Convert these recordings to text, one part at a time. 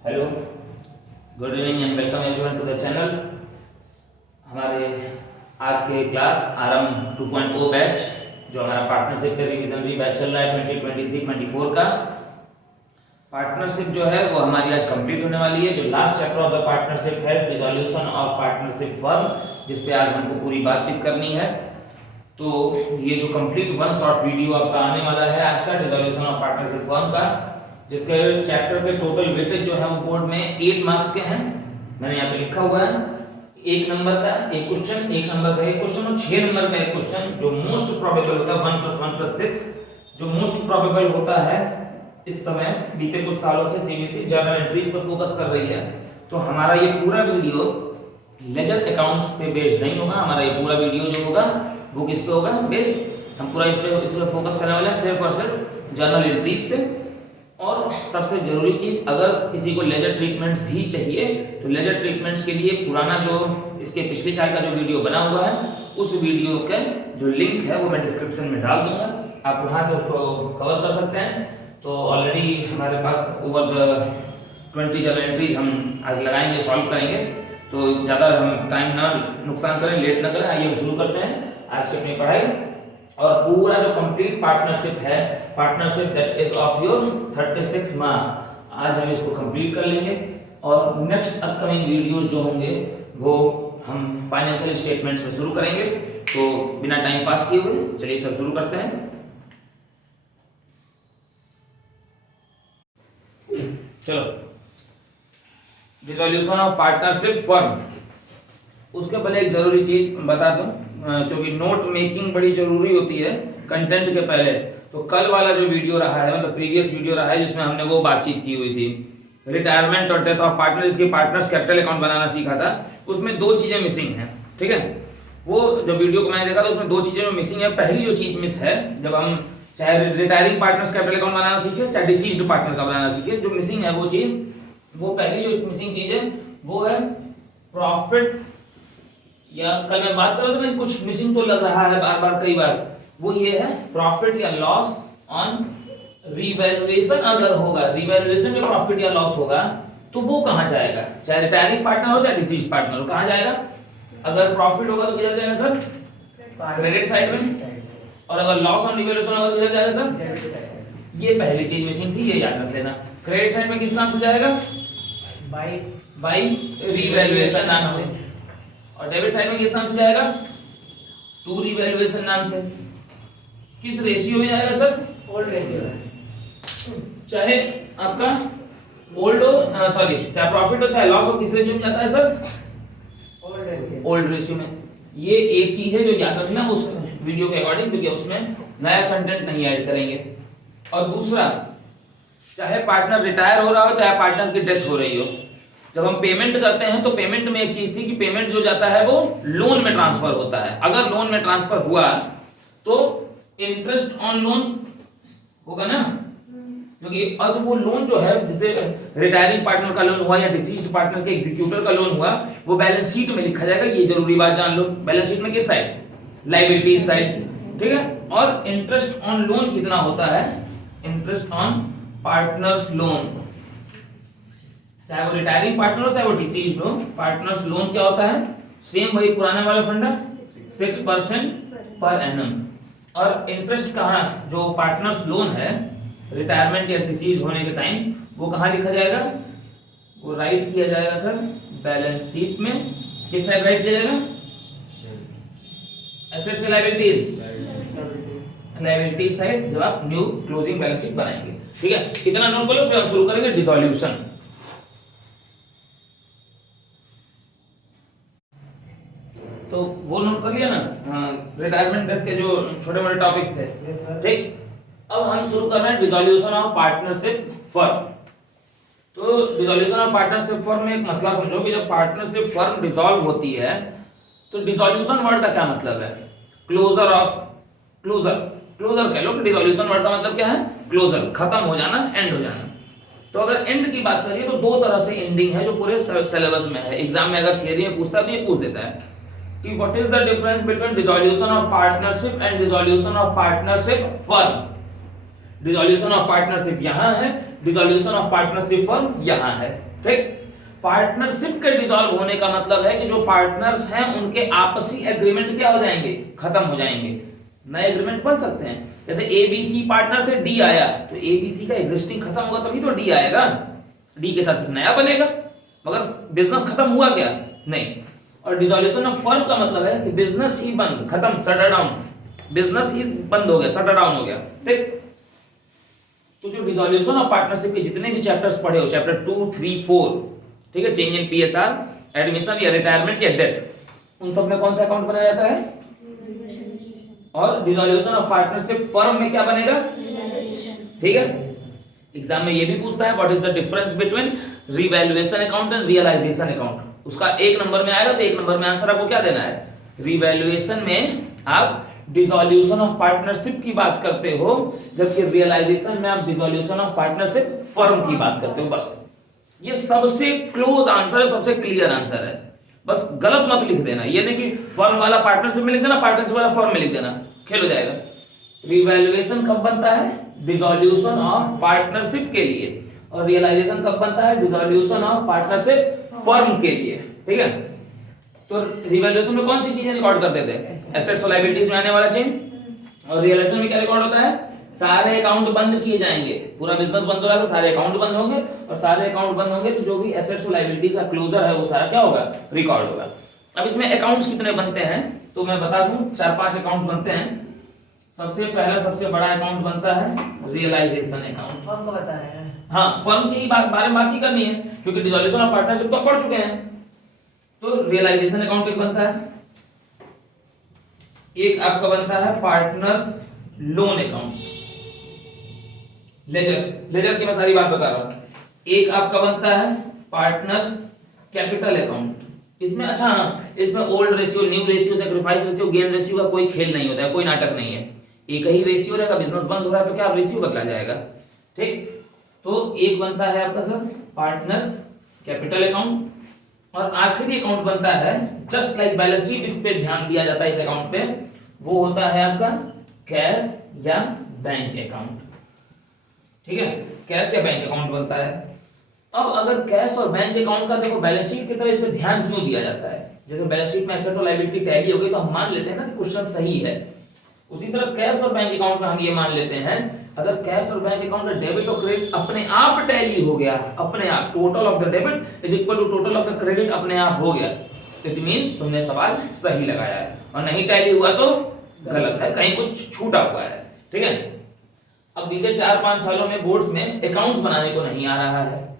Hello, good evening and welcome everyone to the channel. हमारे आज के क्लास आरंभ 2.0 बैच जो हमारा पार्टनरशिप पे रिविजनरी बैच चल रहा है 2023-24 का पार्टनरशिप जो है वो हमारी आज कंप्लीट होने वाली है। जो last chapter of the partnership है डिसोल्यूशन ऑफ पार्टनरशिप फर्म, जिस पे आज हमको पूरी बातचीत करनी है। तो ये जो कंप्लीट वन शॉर्ट वीडियो आपका आने वाला है आज का डिसोल्यूशन ऑफ पार्टनरशिप फर्म का, जिसके चैप्टर पे टोटल वेटेज जो है वो बोर्ड में 8 मार्क्स के हैं। मैंने यहाँ पे लिखा हुआ है 1 नंबर का एक क्वेश्चन, 1 नंबर का एक क्वेश्चन और 6 नंबर का एक क्वेश्चन। जो मोस्ट प्रोबेबल होता है 1 + 1 + 6, जो मोस्ट प्रोबेबल होता है इस समय बीते कुछ सालों से सीबीएसई जर्नल एंट्रीज पर फोकस कर रही है। तो हमारा ये पूरा वीडियो लेजर अकाउंट्स पे बेस्ड नहीं होगा। हमारा ये पूरा वीडियो जो होगा वो किस पे होगा बेस्ड, हम पूरा इस पे फोकस करने वाले हैं सिर्फ और सिर्फ जर्नल एंट्रीज पे। और सबसे जरूरी चीज, अगर किसी को लेजर ट्रीटमेंट्स भी चाहिए तो लेजर ट्रीटमेंट्स के लिए पुराना जो इसके पिछले साल का जो वीडियो बना हुआ है उस वीडियो का जो लिंक है वो मैं डिस्क्रिप्शन में डाल दूंगा, आप वहां से उसको कवर कर सकते हैं। तो ऑलरेडी हमारे पास ओवर 20 जर्नल एंट्रीज हम आज लगाएंगे, सॉल्व करेंगे। तो ज़्यादा हम टाइम ना नुकसान करें, लेट ना करें, आइए हम शुरू करते हैं आज की अपनी पढ़ाई। और पूरा जो कंप्लीट पार्टनरशिप है, partnership that is of your 36 marks, आज हम इसको कंप्लीट कर लेंगे। और नेक्स्ट अपकमिंग वीडियोस जो होंगे वो हम फाइनेंशियल स्टेटमेंट्स में शुरू करेंगे। तो बिना टाइम पास किए हुए चलिए सर शुरू करते हैं। चलो, डिसोल्यूशन ऑफ पार्टनरशिप फर्म, उसके पहले एक जरूरी चीज बता दूं, क्योंकि नोट मेकिंग बड़ी जरूरी होती है कंटेंट के पहले। तो कल वाला जो वीडियो रहा है, मतलब प्रीवियस वीडियो रहा है जिसमें हमने वो बातचीत की हुई थी रिटायरमेंट और डेथ ऑफ पार्टनर, इसके पार्टनर्स कैपिटल अकाउंट बनाना सीखा था। उसमें 2 चीजें मिसिंग हैं, ठीक है। वो जो वीडियो को मैंने देखा था उसमें 2 चीजें जो मिसिंग है। पहली जो चीज मिस है, जब हम चाहे रिटायरिंग पार्टनर्स कैपिटल अकाउंट बनाना सीखे चाहे डिसीज्ड पार्टनर का बनाना सीखे, जो मिसिंग है वो चीज, वो पहली जो मिसिंग चीज है वो है प्रॉफिट। या कल मैं बात कर रहा था ना, कुछ मिसिंग तो लग रहा है बार बार कई बार, वो ये है प्रॉफिट या लॉस ऑन रिवैल्यूएशन। अगर होगा रिवैल्यूएशन में प्रॉफिट या लॉस होगा तो वो कहां जाएगा, चाहे रिटायरिंग पार्टनर हो चाहे डिसीज्ड पार्टनर हो, कहां जाएगा। अगर प्रॉफिट होगा तो किधर जाएगा सर, क्रेडिट साइड में। और अगर लॉस ऑन रिवैल्यूएशन होगा तो किधर जाएगा सर। ये पहली चीज मिसिंग थी, ये याद रख लेना। क्रेडिट साइड में किस नाम से जाएगा, बाय रिवैल्यूएशन नाम से। और डेबिट साइड में किस नाम से जाएगा, टू रिवैल्यूएशन नाम से। किस रेशियो में जाएगा सर, ओल्ड रेशियो। चाहे आपका ओल्ड हो, चाहे प्रॉफिट हो चाहे लॉस हो, किस रेशियो में जाता है सर, ओल्ड रेशियो में। ये एक चीज है जो याद रखना उस वीडियो के अकॉर्डिंग, क्योंकि उसमें नया कंटेंट नहीं ऐड करेंगे। और दूसरा, चाहे पार्टनर रिटायर हो रहा हो चाहे पार्टनर की डेथ हो रही हो, जब हम पेमेंट करते हैं तो पेमेंट में एक चीज थी कि पेमेंट जो जाता है वो लोन में ट्रांसफर होता है। अगर लोन में ट्रांसफर हुआ तो इंटरेस्ट ऑन लोन होगा ना, क्योंकि अब वो लोन जो है, जैसे रिटायरिंग पार्टनर का लोन हुआ या डिसीज्ड पार्टनर के एग्जीक्यूटर का लोन हुआ, वो बैलेंस शीट में लिखा जाएगा। ये जरूरी बात जान लो, बैलेंस शीट में किस साइड, लायबिलिटीज साइड, ठीक है। और इंटरेस्ट ऑन लोन कितना होता है, इंटरेस्ट ऑन पार्टनर्स लोन, चाहे वो रिटायरिंग पार्टनर हो चाहे वो डिसीज्ड हो, पार्टनर्स लोन क्या होता है, सेम वही पुराना वाला फंडा 6% पर एनम। और इंटरेस्ट कहाँ, जो पार्टनर्स लोन है रिटायरमेंट या डिसीज होने के टाइम, वो कहाँ लिखा जाएगा, वो राइट किया जाएगा सर बैलेंस शीट में। किस साइड राइट किया जाएगा, एसेट्स या लायबिलिटीज, लायबिलिटीज साइड, जब आप न्यू क्लोजिंग बैलेंस शीट बनाएंगे, ठीक है। इतना नोट कर लो, फिर हम शुरू करेंगे डिसोल्यूशन। तो वो नोट कर लिया ना, रिटायरमेंट डेथ के जो छोटे मोटे टॉपिक्स थे, ठीक। अब हम शुरू कर रहे हैं डिसोल्यूशन ऑफ पार्टनरशिप फर्म। तो डिसोल्यूशन ऑफ पार्टनरशिप फर्म में एक मसला समझो कि जब पार्टनरशिप फर्म डिसॉल्व होती है तो डिसोल्यूशन वर्ड का क्या मतलब है, क्लोजर ऑफ, क्लोजर कह लो कि डिसोल्यूशन वर्ड का मतलब क्या है, क्लोजर, खत्म हो जाना, एंड हो जाना। तो अगर एंड की बात करिए तो 2 तरह से एंडिंग है जो पूरे सिलेबस में है। एग्जाम में अगर थियरी में पूछता है तो ये पूछ देता है कि what is the difference between dissolution of partnership and dissolution of partnership firm. Dissolution of partnership यहां है, डिसोल्यूशन ऑफ पार्टनरशिप फर्म यहां है। ठीक। पार्टनरशिप के डिसॉल्व होने का मतलब है कि जो पार्टनर्स हैं उनके आपसी एग्रीमेंट क्या हो जाएंगे, खत्म हो जाएंगे, नए एग्रीमेंट बन सकते हैं। जैसे एबीसी पार्टनर थे, डी आया तो एबीसी का एग्जिस्टिंग खत्म होगा तभी तो डी आएगा, डी के साथ फिर नया बनेगा, मगर बिजनेस खत्म हुआ क्या, नहीं। और डिसॉल्यूशन ऑफ फर्म का मतलब है कि बिजनेस ही बंद, खत्म, शटर डाउन, बिजनेस ही बंद हो गया, शटर डाउन हो गया, ठीक। तो जो डिसॉल्यूशन ऑफ पार्टनरशिप के जितने भी चैप्टर्स पढ़े हो, चैप्टर 2, 3, 4, ठीक है, चेंज इन पीएसआर, एडमिशन या रिटायरमेंट या डेथ, उन सब में कौन सा अकाउंट बनाया जाता है, और डिसॉल्यूशन ऑफ पार्टनरशिप फर्म में क्या बनेगा, ठीक है। एग्जाम में ये भी पूछता है what is the difference between revaluation account and realisation account, उसका 1 नंबर में आएगा, तो 1 नंबर में आंसर आपको क्या देना है, रिवैल्यूएशन में आप डिसॉल्यूशन ऑफ पार्टनरशिप की बात करते हो, जबकि रियलाइजेशन में आप डिसॉल्यूशन ऑफ पार्टनरशिप फर्म की बात करते हो। बस ये सबसे क्लोज आंसर है, सबसे क्लियर आंसर है, बस गलत मत लिख देना, ये नहीं कि फर्म वाला पार्टनरशिप में लिख देना, पार्टनरशिप वाला फर्म में लिख देना, खेल हो जाएगा। रिवैल्यूएशन कब बनता है, डिसॉल्यूशन ऑफ पार्टनरशिप के लिए, और रियलाइजेशन कब बनता है, डिसॉल्यूशन ऑफ पार्टनरशिप फर्म के लिए, ठीक है। तो रिवैल्यूएशन में कौन सी चीजें रिकॉर्ड करते थे, एसेट्स और लायबिलिटीज में आने वाला चेंज, और रियलाइजेशन में क्या रिकॉर्ड होता है, सारे अकाउंट बंद किए जाएंगे, पूरा बिजनेस बंद हो रहा है तो सारे अकाउंट बंद होंगे, और सारे अकाउंट बंद होंगे तो जो भी एसेट्स और लायबिलिटीज का क्लोजर है वो सारा क्या होगा, रिकॉर्ड होगा। अब इसमें अकाउंट्स कितने बनते हैं तो मैं बता दूं, 4-5 अकाउंट्स बनते हैं। सबसे पहला सबसे बड़ा अकाउंट बनता है रियलाइजेशन अकाउंट, फर्म को बता रहे हैं, हाँ फर्म की बारे में बात ही करनी है क्योंकि डिसॉल्यूशन ऑफ पार्टनरशिप तो पढ़ चुके हैं। तो रियलाइजेशन अकाउंट एक बनता है, एक आपका बनता है पार्टनर्स लोन अकाउंट, लेजर की मैं सारी बात बता रहा हूं। एक आपका बनता है पार्टनर्स कैपिटल अकाउंट, इसमें अच्छा हाँ, इसमें old ratio, new ratio, sacrifice ratio, gain ratio का कोई खेल नहीं होता है, कोई नाटक नहीं है, एक ही रेशियो रहेगा, बिजनेस बंद हो रहा है तो क्या रेशियो बदला जाएगा, ठीक। तो एक बनता है आपका सर पार्टनर्स कैपिटल अकाउंट, और आखिरी अकाउंट बनता है जस्ट लाइक बैलेंस शीट, इस पे ध्यान दिया जाता है इस अकाउंट पे, वो होता है आपका कैश या बैंक अकाउंट, ठीक है, कैश या बैंक अकाउंट बनता है। अब अगर कैश और बैंक अकाउंट का देखो बैलेंस शीट की तरह इस पे ध्यान क्यों दिया जाता है, जैसे बैलेंस शीट में एसेट और लायबिलिटी टैली हो गई तो हम मान लेते हैं ना कि क्वेश्चन सही है, उसी तरह कैश और बैंक अकाउंट में हम ये मान लेते हैं अगर कैश और बैंक अकाउंट का डेबिट और क्रेडिट अपने आप टैली हो गया, अपने आप total of the debit is equal to total of the credit अपने आप हो गया, इट मींस तुमने सवाल सही लगाया है, और नहीं टैली हुआ तो गलत है, कहीं कुछ छूटा हुआ है, ठीक है। अब बीते 4-5 सालों में बोर्ड्स में अकाउंट्स बनाने को नहीं आ रहा है,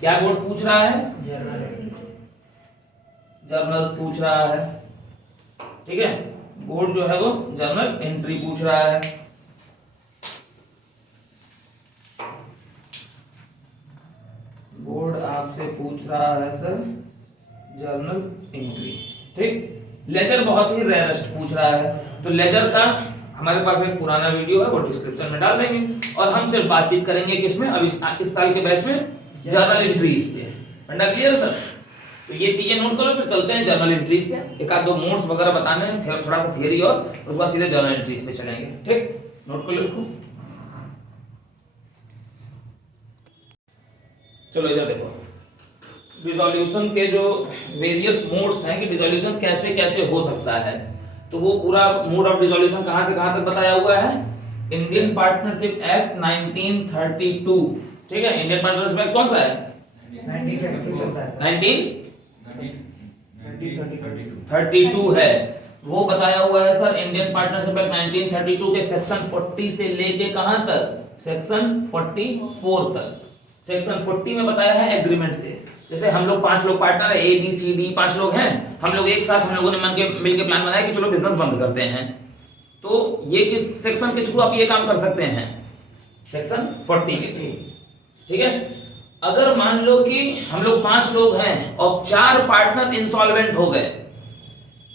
क्या बोर्ड पूछ रहा है, जर्नल्स पूछ रहा है, ठीक है, बोर्ड जो है वो जर्नल एंट्री पूछ रहा है, बोर्ड आपसे पूछ रहा है सर जर्नल एंट्री, ठीक। लेजर बहुत ही रेयरेस्ट पूछ रहा है, तो लेजर का हमारे पास एक पुराना वीडियो है वो डिस्क्रिप्शन में डाल देंगे, और हम सिर्फ बातचीत करेंगे किसमें, अब इस साल के बैच में जर्नल एंट्रीज पे, अंडा क्लियर सर। तो ये चीजें नोट करो, फिर चलते हैं जर्नल एंट्रीज पे, एक आध दो नोट्स वगैरह बताने हैं, थोड़ा सा थियरी, और उसके बाद सीधे जर्नल एंट्रीज पे चलेंगे, ठीक, नोट कर लो इसको। चलो इधर देखो, डिसॉल्यूशन के जो वेरियस मोड्स हैं कि डिसॉल्यूशन कैसे कैसे हो सकता है, तो वो पूरा मोड ऑफ डिसॉल्यूशन कहां से कहां तक बताया हुआ है, इंडियन पार्टनरशिप एक्ट 1932, ठीक है। इंडियन पार्टनरशिप एक्ट कौन सा है, 1932 है, वो बताया हुआ है सर। इंडियन पार्टनरशिप एक्ट 1932 के सेक्शन 40 से लेके कहां तक, सेक्शन 44 तक। सेक्शन 40 में बताया है एग्रीमेंट से, जैसे हम लोग 5 लोग पार्टनर है, ए बी सी डी 5 लोग हैं, हम लोग एक साथ हम लोगों ने मिल के प्लान बनाया कि चलो बिजनेस बंद करते हैं, तो ये किस सेक्शन के थ्रू आप ये काम कर सकते हैं, सेक्शन 40 के थ्रू, ठीक है। अगर मान लो कि हम लोग 5 लोग हैं और 4 पार्टनर इंसॉल्वेंट हो गए,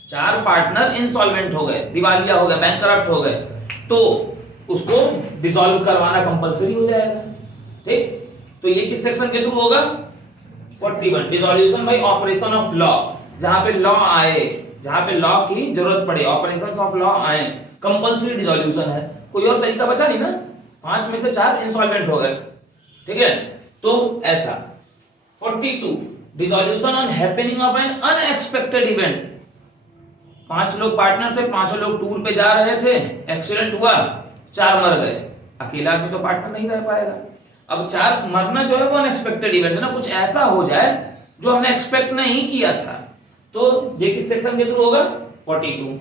4 पार्टनर इंसॉल्वेंट हो गए, दिवालिया हो गए, बैंकरप्ट हो गए, तो उसको डिसॉल्व करवाना कंपलसरी हो जाएगा, ठीक। तो ये किस सेक्शन के थ्रू होगा, 41, dissolution bye operation of law, जहां पे लॉ आए, जहां पे लॉ की जरूरत पड़े, ऑपरेशंस ऑफ लॉ आए, कंपलसरी डिसॉल्यूशन है, कोई और तरीका बचा नहीं ना, 5 में से 4 इंसॉल्वेंट हो गए, ठीक है। तो ऐसा 42 dissolution on happening of N unexpected event. 5 लोग पार्टनर थे, 5 लोग टूर पे जा रहे थे, एक्सीडेंट हुआ, 4 मर गए। अकेला आदमी तो पार्टनर नहीं रह पाएगा। अब 4 मरना जो है वो अनएक्सपेक्टेड इवेंट है ना, कुछ ऐसा हो जाए जो हमने एक्सपेक्ट नहीं किया था, तो ये किस सेक्शन के थ्रू होगा? 42।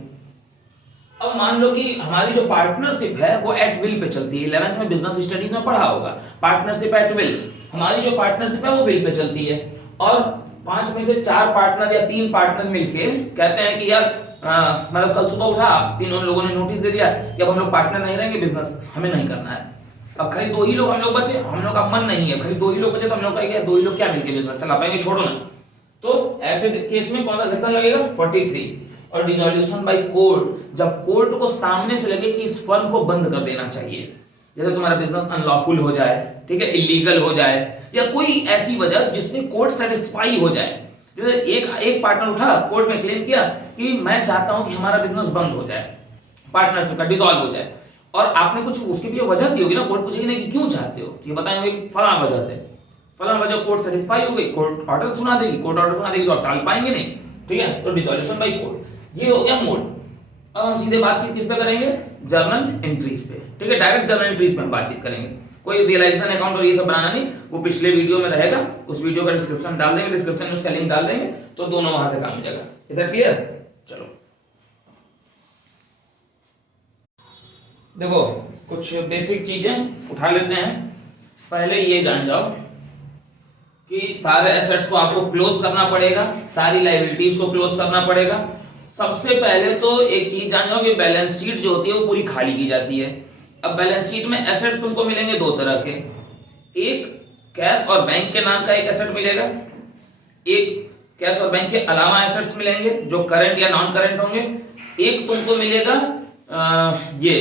अब मान लो कि हमारी जो पार्टनरशिप है वो एट विल पे चलती है। 11th में बिजनेस स्टडीज में पढ़ा होगा, पार्टनरशिप एट विल। हमारी जो पार्टनरशिप है वो विल पे चलती है, और 5 में से 4 पार्टनर या 3 पार्टनर मिलके कहते हैं कि यार मतलब कल सुबह उठा, तीनों लोगों ने नोटिस दे दिया कि अब हम लोग पार्टनर नहीं रहेंगे, बिजनेस हमें नहीं करना है। अब खाली 2 ही लोग हम लोग बचे, हम लोग का मन नहीं है, खाली 2 ही लोग बचे, तो हम लोग कहेंगे 2 ही लोग क्या मिलके बिजनेस चला पाएंगे, छोड़ो ना। तो ऐसे केस में कौन सा सेक्शन लगेगा? 43। और डिसॉल्यूशन बाय कोर्ट, जब कोर्ट को सामने से लगे कि इस फर्म को बंद कर देना चाहिए, जैसे तुम्हारा बिजनेस अनलॉफुल हो जाए, ठीक है, इलीगल हो जाए, या कोई ऐसी वजह जिससे कोर्ट सेटिस्फाई हो जाए। जैसे एक पार्टनर उठा, कोर्ट में क्लेम किया कि मैं चाहता हूं कि हमारा बिजनेस बंद हो जाए, पार्टनरशिप का डिसॉल्व हो जाए, और आपने कुछ उसके लिए वजह दी होगी ना, कोर्ट पूछेगी नहीं कि क्यों चाहते हो, तो ये बताएंगे फलां वजह से, फलां वजह, कोर्ट सेटिस्फाई हो गई, कोर्ट ऑर्डर सुना देगी, कोर्ट ऑर्डर सुना देगी तो आप टाल पाएंगे नहीं, ठीक है। तो डिसॉल्यूशन बाय कोर्ट ये हो गया मोड। अब हम सीधे बातचीत किस पे करेंगे? जर्नल एंट्रीज पे, ठीक है, डायरेक्ट जर्नल एंट्रीज पे हम बातचीत करेंगे। कोई रियलाइजेशन अकाउंट और ये सब बनाना नहीं, वो पिछले वीडियो में रहेगा, उस वीडियो का डिस्क्रिप्शन डाल देंगे, डिस्क्रिप्शन में उसका लिंक डाल देंगे, तो दोनों वहां से काम हो जाएगा। Is that clear? चलो देखो कुछ बेसिक चीजें उठा लेते हैं। पहले ये जान जाओ कि सारे एसेट्स को आपको क्लोज करना पड़ेगा, सारी लायबिलिटीज को क्लोज करना पड़ेगा। सबसे पहले तो एक चीज जान जाओ कि बैलेंस शीट जो होती है वो पूरी खाली की जाती है। अब बैलेंस शीट में एसेट्स तुमको मिलेंगे 2 तरह के, एक कैश और बैंक के नाम का एक एसेट मिलेगा, एक कैश और बैंक के अलावा एसेट्स मिलेंगे जो करंट या नॉन करंट होंगे, एक तुमको मिलेगा ये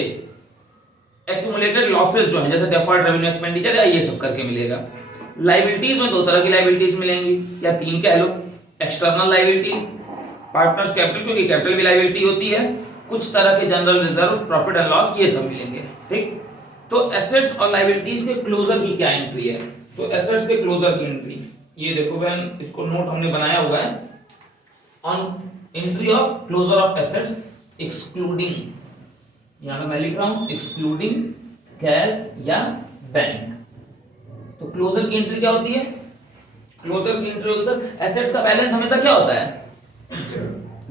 एक्यूमुलेटेड लॉसेस जो है, जैसे डेफर्ड रेवेन्यू एक्सपेंडिचर या ये सब करके मिलेगा। लायबिलिटीज में 2 तरह की लायबिलिटीज मिलेंगी, या 3 कह लो। एक्सटर्नल लायबिलिटीज, पार्टनर्स कैपिटल, क्योंकि कैपिटल भी लायबिलिटी होती है, कुछ तरह के general reserve, profit and loss, ये सब मिलेंगे, ठीक। तो एसेट्स और लायबिलिटीज के क्लोजर की क्या एंट्री है? तो एसेट्स के क्लोजर की एंट्री ये देखो बहन, इसको नोट हमने बनाया हुआ है, on entry of closure of assets excluding, यहां पे मैं लिख रहा हूं एक्सक्लूडिंग कैश या बैंक। तो क्लोजर की एंट्री क्या होती है? क्लोजर की एंट्री होती है, एसेट्स का बैलेंस हमेशा क्या होता है?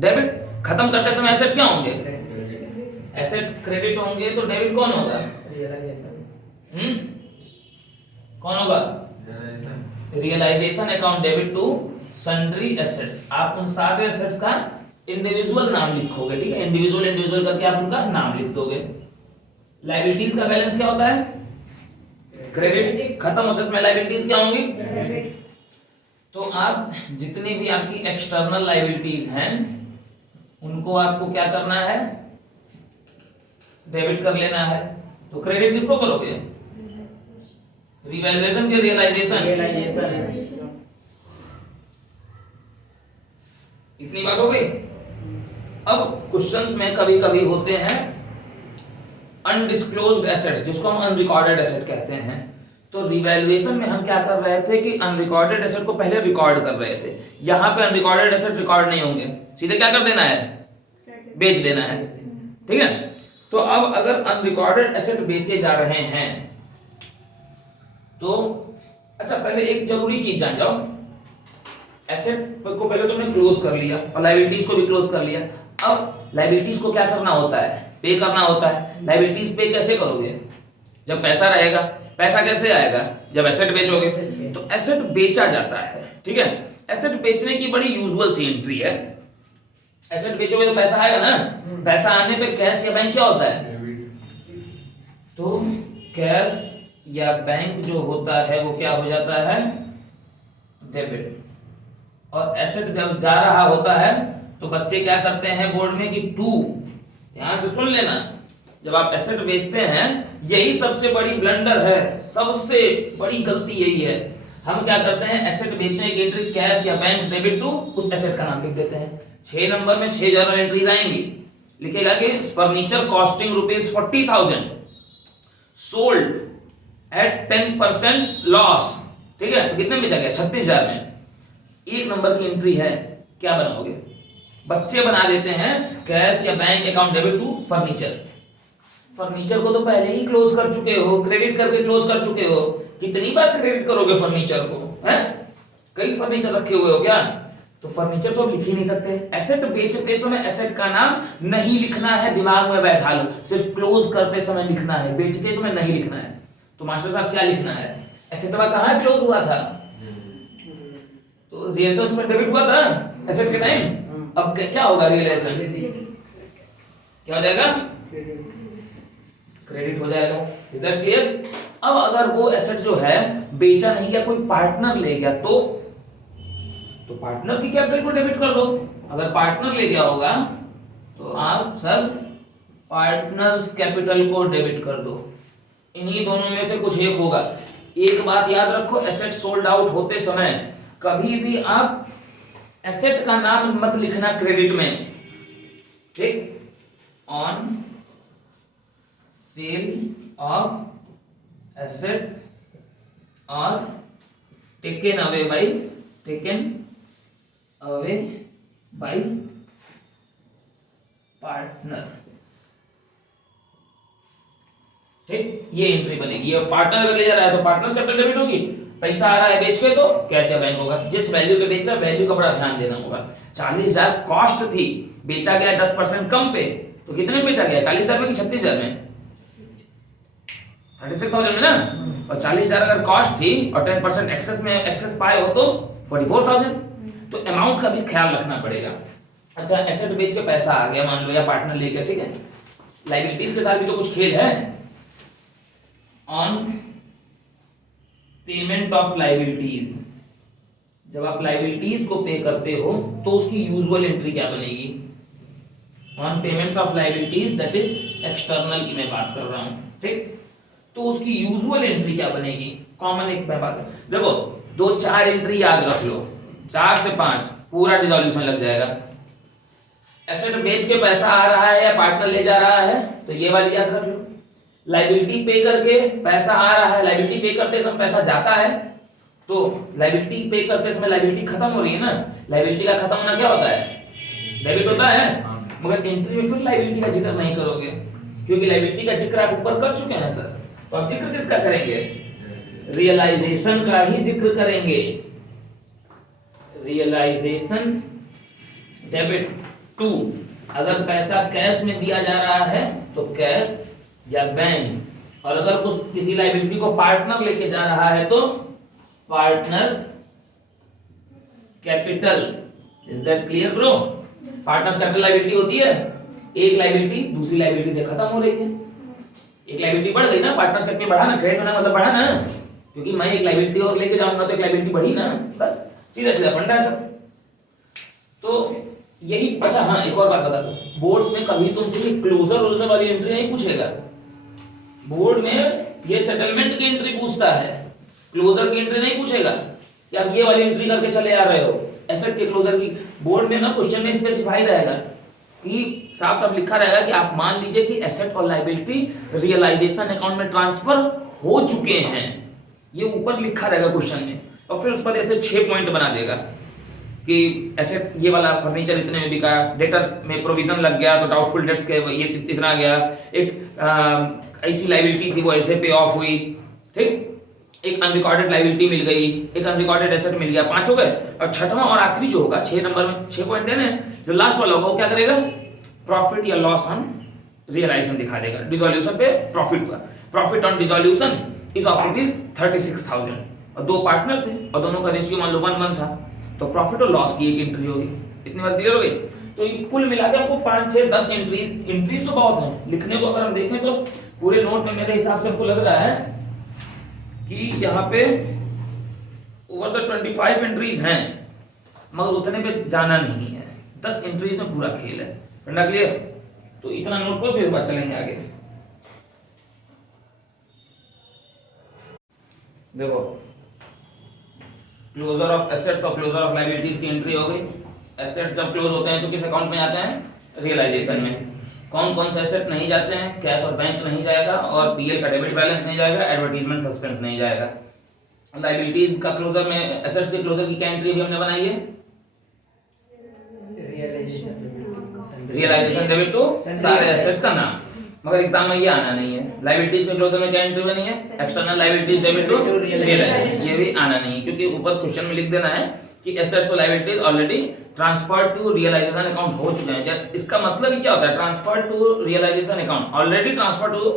डेबिट। खत्म करते समय एसेट क्या होंगे? एसेट क्रेडिट होंगे, तो डेबिट कौन होगा? कौन होगा? Realisation account debit to sundry assets. आप उन सारे एसेट्स का इंडिविजुअल नाम लिखोगे, ठीक है, इंडिविजुअल करके आप उनका नाम लिख दोगे। लायबिलिटीज का बैलेंस क्या होता है? क्रेडिट। खत्म होते समय लायबिलिटीज क्या होंगी? तो आप जितनी भी आपकी एक्सटर्नल लायबिलिटीज हैं उनको आपको क्या करना है? डेबिट कर लेना है। तो क्रेडिट किसको करोगे? रिवैल्यूएशन के रियलाइजेशन। इतनी बात हो गई। अब क्वेश्चंस में कभी कभी होते हैं अनडिस्क्लोज्ड एसेट्स, जिसको हम अनरिकॉर्डेड एसेट कहते हैं। तो रिवैल्यूएशन में हम क्या कर रहे थे कि अनरिकॉर्डेड एसेट को पहले रिकॉर्ड कर रहे थे। यहां पे अनरिकॉर्डेड एसेट रिकॉर्ड नहीं होंगे, सीधे क्या कर देना है? बेच देना है, ठीक है। तो अब अगर अनरिकॉर्डेड एसेट बेचे जा रहे हैं तो अच्छा, पहले एक जरूरी चीज जान जाओ, एसेट को पहले तुमने क्लोज कर लिया और लायबिलिटीज को भी क्लोज कर लिया। अब लायबिलिटीज को क्या करना होता है? पे करना होता है। लायबिलिटीज पे कैसे करोगे? जब पैसा रहेगा। पैसा कैसे आएगा? जब एसेट बेचोगे। तो एसेट बेचा जाता है, ठीक है। एसेट बेचने की बड़ी यूजुअल सी एंट्री है। एसेट बेचोगे तो पैसा आएगा ना, पैसा आने पे कैश या बैंक क्या होता है? तो कैश या बैंक जो होता है वो क्या हो जाता है? डेबिट। और एसेट जब जा रहा होता है तो बच्चे क्या करते हैं बोर्ड में कि टू, ध्यान से सुन लेना, जब आप एसेट बेचते हैं यही सबसे बड़ी ब्लंडर है, सबसे बड़ी गलती यही है। हम क्या करते हैं, एसेट बेचने की एंट्री कैश या बैंक डेबिट टू, उस एसेट का नाम लिख देते हैं। 6 नंबर में 6 जर्नल एंट्रीज आएंगी, लिखेगा कि furniture costing ₹40,000 sold at 10% loss ठीक है, तो कितने में बेचा गया? 36,000 में। 1 नंबर की एंट्री है, क्या बनाओगे? बच्चे बना देते हैं कैश या bank account debit to furniture. Furniture को तो पहले ही क्लोज कर चुके हो, क्रेडिट करके क्लोज कर चुके हो। कितनी बार क्रेडिट करोगे फर्नीचर को? हैं, कई फर्नीचर रखे हुए हो क्या? तो फर्नीचर तो अब लिख ही नहीं सकते। एसेट बेचते समय एसेट का नाम नहीं लिखना है, दिमाग में बैठा लो। सिर्फ क्लोज करते समय लिखना है, बेचते समय नहीं लिखना है। तो मास्टर साहब क्या लिखना है? एसेट कहाँ क्लोज हुआ था? तो रियलाइजेशन में डेबिट हुआ था एसेट के टाइम। अब क्या होगा? रियलाइजेशन क्या हो जाएगा? क्रेडिट हो जाएगा। Is that clear? अब अगर वो एसेट जो है बेचा नहीं गया, कोई पार्टनर ले गया, तो पार्टनर की कैपिटल को डेबिट कर दो। अगर पार्टनर ले गया होगा तो आप सर पार्टनर्स कैपिटल को डेबिट कर दो। इन्हीं दोनों में से कुछ एक होगा। एक बात याद रखो, एसेट सोल्ड आउट होते समय कभी भी आप एसेट का नाम मत लिखना क्रेडिट में, ठीक? ऑन सेल ऑफ एसेट और टेकन अवे बाय पार्टनर, ठीक? ये एंट्री बनेगी। ये पार्टनर अगर ले जा रहा है तो पार्टनर्स कैपिटल डेबिट होगी। पैसा आ रहा है बेच के तो कैश या बैंक होगा। जिस वैल्यू पे बेच रहा है वैल्यू का बड़ा ध्यान देना होगा। 40,000 कॉस्ट थी, बेचा गया 10% कम पे, तो कितने में बेचा गया? 40,000 में कि 36,000 में? 36,000 में ना। और 40,000 अगर कॉस्ट थी और 10% एक्सेस पाए हो तो 44,000। तो अमाउंट का भी ख्याल रखना पड़ेगा। अच्छा, एसेट बेच के पैसा आ गया मान लो, या पार्टनर ले गया, ठीक है? लायबिलिटीज के साथ भी तो कुछ खेल है। ऑन पेमेंट ऑफ लायबिलिटीज, जब आप लायबिलिटीज को पे करते हो तो उसकी यूजुअल एंट्री क्या बनेगी? On payment of liabilities, that is external की मैं बात कर रहा हूं, ठीक? तो उसकी यूजुअल एंट्री क्या बनेगी? कॉमन एक मैं बात, देखो 2-4 एंट्री याद रख लो, 4 से 5 पूरा डिसॉल्यूशन लग जाएगा। एसेट बेच के पैसा आ रहा है या पार्टनर ले जा रहा है तो ये वाली याद रख लो। लायबिलिटी पे करके पैसा आ रहा है, लायबिलिटी पे करते समय पैसा जाता है, तो लायबिलिटी पे करते समय लायबिलिटी खत्म हो रही है ना। लायबिलिटी का खत्म होना क्या होता है? डेबिट होता है। मगर एंट्री में फिर लायबिलिटी का जिक्र नहीं करोगे, क्योंकि लायबिलिटी का जिक्र आप ऊपर कर चुके हैं सर। तो अब जिक्र किसका करेंगे? रियलाइजेशन का ही जिक्र करेंगे। रियलाइजेशन डेबिट टू, अगर पैसा कैश में दिया जा रहा है तो कैश या बैंक, और अगर कुछ किसी लायबिलिटी को पार्टनर लेके जा रहा है तो partners capital. Is that clear bro? Partners capital liability होती है, एक लायबिलिटी दूसरी लायबिलिटी से खत्म हो रही है। एक लायबिलिटी बढ़ गई ना, पार्टनर्स कैपिटल बढ़ा ना, क्रेडिट होना मतलब बढ़ा ना, क्योंकि मैं एक लायबिलिटी और लेके जाऊंगा तो एक लायबिलिटी बढ़ी ना, बस सीधा सीधा फंडा है सब। तो यही। अच्छा हाँ, एक और बात बता दो, बोर्ड्स में कभी तुमसे क्लोजर वाली एंट्री नहीं पूछेगा। बोर्ड में ये सेटलमेंट की एंट्री पूछता है, क्लोजर की एंट्री नहीं पूछेगा कि आप ये वाली एंट्री करके चले आ रहे हो एसेट के क्लोजर की। बोर्ड में ना क्वेश्चन में स्पेसिफाई रहेगा कि साफ साफ लिखा रहेगा कि आप मान लीजिए कि एसेट और लायबिलिटी रियलाइजेशन अकाउंट में ट्रांसफर हो चुके हैं, ये ऊपर लिखा रहेगा क्वेश्चन में। और फिर उस पर ऐसे 6 पॉइंट बना देगा कि एसेट ये वाला फर्नीचर इतने में बिका, डेटर में प्रोविजन लग गया तो डाउटफुल डेट्स के ये इतना गया, एक ऐसी लायबिलिटी थी वो ऐसे पे ऑफ हुई, ठीक? एक अनरिकॉर्डेड लायबिलिटी मिल गई, एक अनरिकॉर्डेड एसेट मिल गया, 5 हो गए। और छठवां और आखिरी जो होगा 6 नंबर में 6 पॉइंट देने, जो लास्ट वाला होगा वो क्या करेगा? प्रॉफिट या लॉस ऑन रियलाइजेशन दिखा देगा। डिसॉल्यूशन पे प्रॉफिट हुआ, profit on dissolution is of ₹36,000, और 2 पार्टनर थे और दोनों का रेशियो मान लो 1:1 था, तो प्रॉफिट और लॉस की एक एंट्री होगी। इतनी बात क्लियर हो गई? तो ये कुल मिलाकर आपको 5, 6, 10 एंट्रीज तो बहुत हैं लिखने को। अगर हम देखें तो पूरे नोट में मेरे हिसाब से हमको लग रहा है कि यहाँ पे ओवर द 25 एंट्रीज हैं, मगर उतने पे जाना नहीं है। 10 एंट्रीज में पूरा खेल है। फंडा क्लियर? तो इतना नोट को फिर बात चलेंगे आगे। देखो, क्लोजर ऑफ एसेट्स और क्लोजर ऑफ लायबिलिटीज की एंट्री हो गई। एसेट्स जब क्लोज होते हैं तो किस अकाउंट में जाते हैं? रियलाइजेशन में। कौन कौन से एसेट नहीं जाते हैं? कैश और बैंक नहीं जाएगा, और पीएल का डेबिट बैलेंस नहीं जाएगा, एडवर्टीजमेंट सस्पेंस नहीं जाएगा। लाइबिलिटीज का क्लोजर में एसेट्स के क्लोजर की क्या एंट्री अभी हमने बनाई है? रियलाइजेशन डेबिट टू सारे एसेट्स का नाम, मगर एग्जाम में ये आना नहीं है। लाइबिलिटीज के क्लोजर में क्या एंट्री बनी है? External liabilities debit to realisation, ये भी आना नहीं है क्योंकि ऊपर क्वेश्चन में लिख देना है कि एसेट्स और liabilities already transfer to realisation account हो चुके हैं। इसका मतलब ही क्या होता है? Transfer to realisation account, already transfer to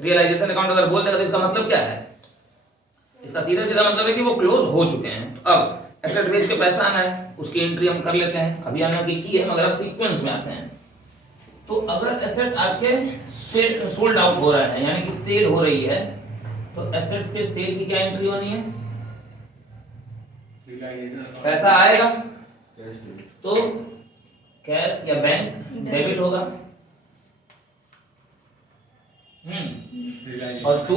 realisation account अगर बोल देगा तो इसका मतलब क्या है? इसका सीधा सीधा मतलब है कि वो क्लोज हो चुके हैं। तो अब एसेट बेच के पैसा आना है, उसकी एंट्री हम कर लेते हैं। अभी हमने की है, मगर अब सीक्वेंस में आते हैं। तो अगर एसेट आपके सोल्ड आउट हो रहा है, यानी कि सेल हो रही है, तो एसेट्स के सेल की क्या एंट्री होनी है? पैसा आएगा तो कैश या बैंक डेबिट होगा, और टू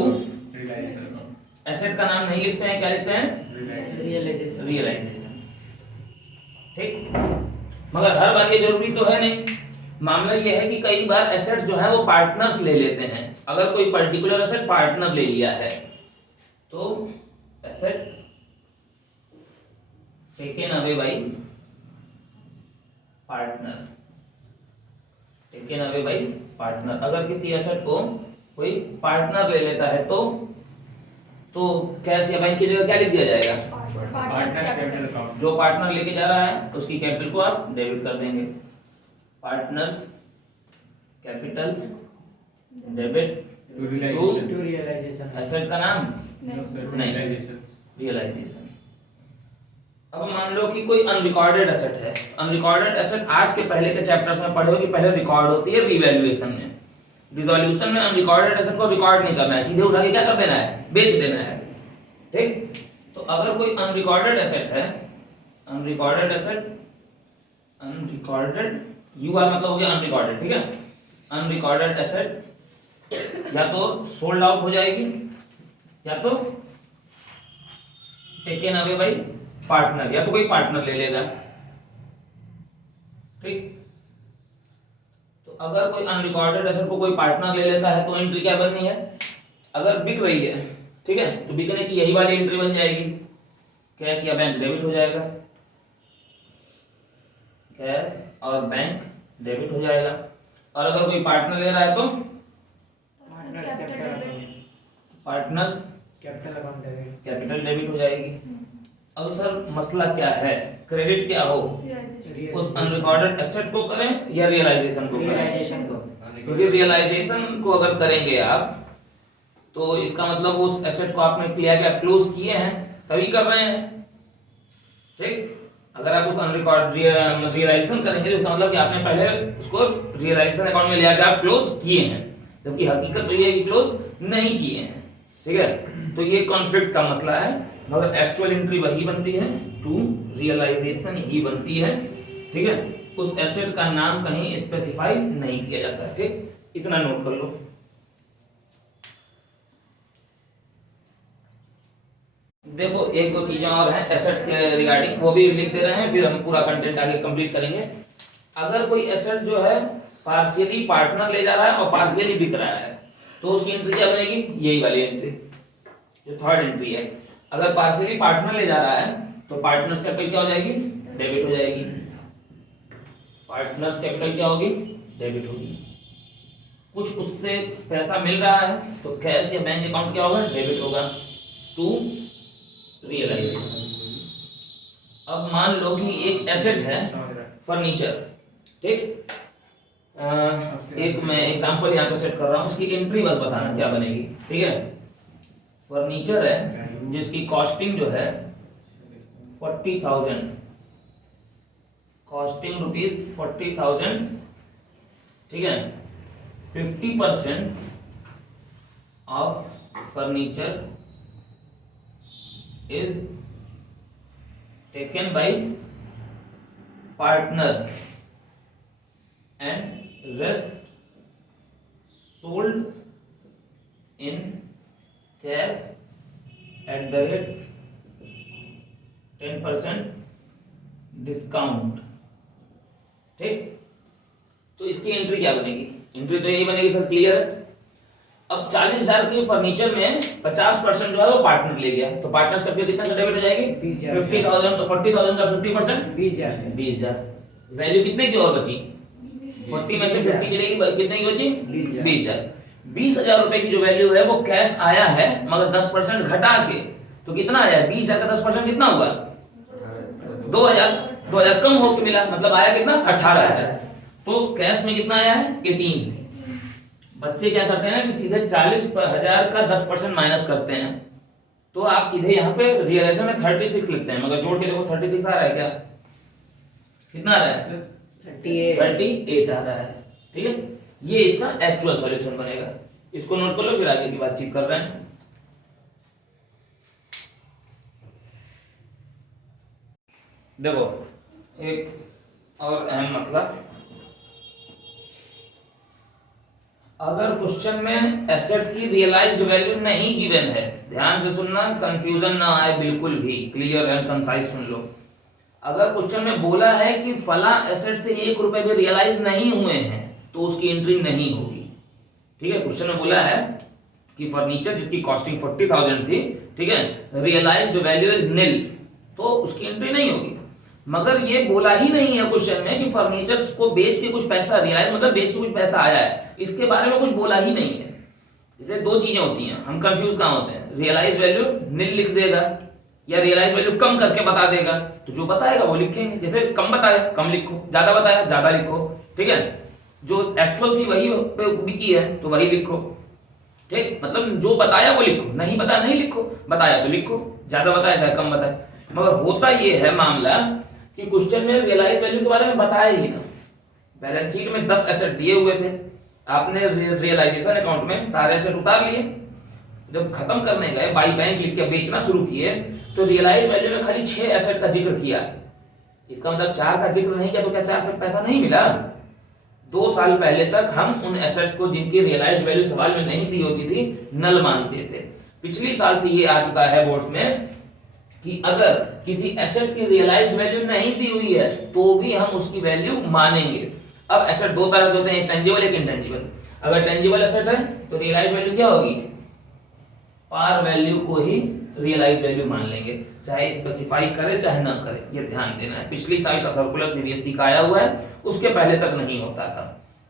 एसेट का नाम नहीं लिखते हैं, क्या लिखते हैं? रियलाइजेशन। ठीक, मगर हर बार ये जरूरी तो है नहीं। मामला ये है कि कई बार एसेट्स जो है वो पार्टनर्स ले लेते हैं। अगर कोई पर्टिकुलर एसेट पार्टनर ले लिया है तो asset taken away by partner, taken away by partner. अगर किसी एसेट को कोई पार्टनर ले लेता है तो कैश या बैंक की जगह क्या लिख दिया जाएगा? Partners capital account. जो पार्टनर लेके जा रहा है उसकी कैपिटल को आप डेबिट कर देंगे। Partners capital debit to realisation. Asset का नाम नहीं, रियलाइजेशन। अब मान लो कि कोई अनरिकॉर्डेड एसेट है। अनरिकॉर्डेड एसेट आज के पहले के चैप्टर्स में पढ़े हो कि पहले रिकॉर्ड होती है रिवैल्यूएशन में। डिसोल्यूशन में अनरिकॉर्डेड एसेट को रिकॉर्ड नहीं करना है, सीधे उठा के क्या कर देना है? बेच देना है। ठीक, तो अगर कोई अनरिकॉर्डेड एसेट है, अनरिकॉर्डेड एसेट, अनरिकॉर्डेड यूआर मतलब हो गया अनरिकॉर्डेड, ठीक है। अनरिकॉर्डेड एसेट या तो सोल्ड आउट हो जाएगी या तो टेकन अवे बाय पार्टनर, या तो कोई पार्टनर ले लेगा। ठीक, तो अगर कोई अनरिकॉर्डेड एसेट को कोई पार्टनर ले लेता है तो एंट्री क्या बननी है? अगर बिक रही है, ठीक है, तो बिकने की यही वाली एंट्री बन जाएगी। कैश या बैंक डेबिट हो जाएगा, कैश और बैंक डेबिट हो जाएगा। और अगर कोई पार्टनर ले रहा है तो पार्टनर्स कैपिटल डेबिट हो जाएगी। अब सर मसला क्या है? क्रेडिट क्या हो? उस अनरिकॉर्डेड एसेट को करें या रियलाइजेशन को करें? क्योंकि रियलाइजेशन को अगर करेंगे आप तो इसका मतलब उस एसेट को आपने क्लियर किया, क्लोज किए हैं तभी कर रहे हैं। ठीक, अगर आप उस अनरिकॉर्ड रियलाइजेशन करेंगे तो इसका मतलब कि आपने पहले उसको रियलाइजेशन अकाउंट में ले आकर आप क्लोज किए हैं, जबकि हकीकत तो ये है कि क्लोज नहीं किए हैं। ठीक है, तो ये कॉन्फ्लिक्ट का मसला है, मगर एक्चुअल एंट्री वही बनती है, टू रियलाइजेशन ही बनती है। ठीक है, उस एसेट का नाम कहीं स्पेसिफाई नहीं किया जाता है। ठीक, इतना नोट कर लो। देखो एक दो चीजें और हैं एसेट्स के रिगार्डिंग, वो भी लिख दे रहे हैं, फिर हम पूरा कंटेंट आगे कंप्लीट करेंगे। अगर कोई एसेट जो है पार्शियली पार्टनर ले जा रहा है और पार्शियली बिक रहा है तो उसकी एंट्री क्या बनेगी? यही वाली एंट्री जो थर्ड एंट्री है। अगर पार्शियली पार्टनर ले जा रहा है तो पार्टनर्स कैपिटल क्या हो जाएगी? डेबिट हो जाएगी। पार्टनर्स कैपिटल क्या होगी? डेबिट होगी। कुछ उससे पैसा मिल रहा है तो कैश या बैंक अकाउंट क्या होगा? डेबिट होगा टू रियलाइजेशन। अब मान लो कि एक एसेट है फर्नीचर, ठीक, एक मैं एग्जांपल यहाँ पे सेट कर रहा हूँ, इसकी एंट्री बस बताना क्या बनेगी। ठीक है, फर्नीचर है जिसकी कॉस्टिंग जो है 40,000, कॉस्टिंग रुपीज 40,000। ठीक है, 50% of furniture is taken by partner and rest sold in cash at the rate 10% discount. ठीक, तो इसकी एंट्री क्या बनेगी? एंट्री तो यही बनेगी सर, क्लियर है। अब 40,000 के फर्नीचर में 50% जो है वो पार्टनर ले गया, तो पार्टनर्स का कितना सर्टिफिकेट हो जाएगी 50,000, तो 40,000 का 50% 20,000। वैल्यू कितने की और बची 40 में से 50 चलेगी, कितने की बची 20,000। 20,000 रुपए की जो वैल्यू है वो कैश आया है, मगर 10% घटा के तो कितना आया 20,000 का 10% कितना होगा 2,000 कम होके मिला, मतलब आया कितना 18,000। तो कैश में कितना आया है 18। बच्चे क्या करते हैं कि सीधे 40,000 का 10% माइनस करते हैं, तो आप सीधे यहाँ पे रियलाइजेशन में 36 लिखते हैं, मगर जोड़ के देखो 36 आ रहा है क्या, कितना आ रहा है 38 आ रहा है। ठीक है, ये इसका एक्चुअल सॉल्यूशन बनेगा, इसको नोट कर लो, फिर आगे की बातचीत कर रहे हैं। देखो एक और अहम मसला, अगर क्वेश्चन में एसेट की रियलाइज्ड वैल्यू नहीं गिवन है, ध्यान से सुनना, कंफ्यूजन ना आए, बिल्कुल भी क्लियर एंड कंसाइज सुन लो। अगर क्वेश्चन में बोला है कि फला एसेट से 1 रुपए भी रियलाइज नहीं हुए हैं तो उसकी एंट्री नहीं होगी। ठीक है, क्वेश्चन में बोला है कि फर्नीचर जिसकी कॉस्टिंग 40,000 थी, ठीक है, रियलाइज्ड वैल्यू इज निल, तो उसकी एंट्री नहीं होगी। मगर ये बोला ही नहीं है क्वेश्चन में कि फर्नीचर को बेच के कुछ पैसा रियलाइज, मतलब बेच के कुछ पैसा आया है, इसके बारे में कुछ बोला ही नहीं है। जैसे दो चीजें होती हैं, हम कंफ्यूज कहाँ होते हैं, रियलाइज वैल्यू निल लिख देगा या रियलाइज वैल्यू कम करके बता देगा, तो जो बताएगा वो लिखेंगे। जैसे कम बताया कम लिखो, ज्यादा बताया ज्यादा लिखो, ठीक है, जो एक्चुअल थी वही पे बिकी है तो वही लिखो। ठीक, मतलब जो बताया वो लिखो, नहीं बताया नहीं लिखो, बताया तो लिखो, ज्यादा बताया चाहे कम बताया। मगर होता ये है मामला कि क्वेश्चन में रियलाइज वैल्यू के बारे में बताया ही ना। बैलेंस शीट में 10 एसेट दिए हुए थे, आपने रियलाइजेशन अकाउंट में सारे एसेट उतार लिए, जब खत्म करने गए बाई बैंक लिख के बेचना शुरू किए तो रियलाइज वैल्यू में खाली 6 एसेट का जिक्र किया। इसका मतलब 4 का जिक्र नहीं किया, तो क्या 4 से पैसा नहीं मिला? 2 साल पहले तक हम उन एसेट्स को जिनकी रियलाइज वैल्यू सवाल में नहीं दी होती थी नल मानते थे। पिछली साल से ये आ चुका है बोर्ड्स में कि अगर किसी एसेट की रियलाइज्ड वैल्यू नहीं दी हुई है तो भी हम उसकी वैल्यू मानेंगे। अब एसेट दो तरह के होते हैं, एक टेंजिबल एक इनटेंजिबल। अगर टेंजिबल एसेट है तो रियलाइज्ड वैल्यू क्या होगी, पार वैल्यू को ही रियलाइज्ड वैल्यू मान लेंगे, चाहे स्पेसिफाई करे चाहे ना करे, ये ध्यान देना है। पिछली साल का सर्कुलर सीबीएसई का आया हुआ है, उसके पहले तक नहीं होता था।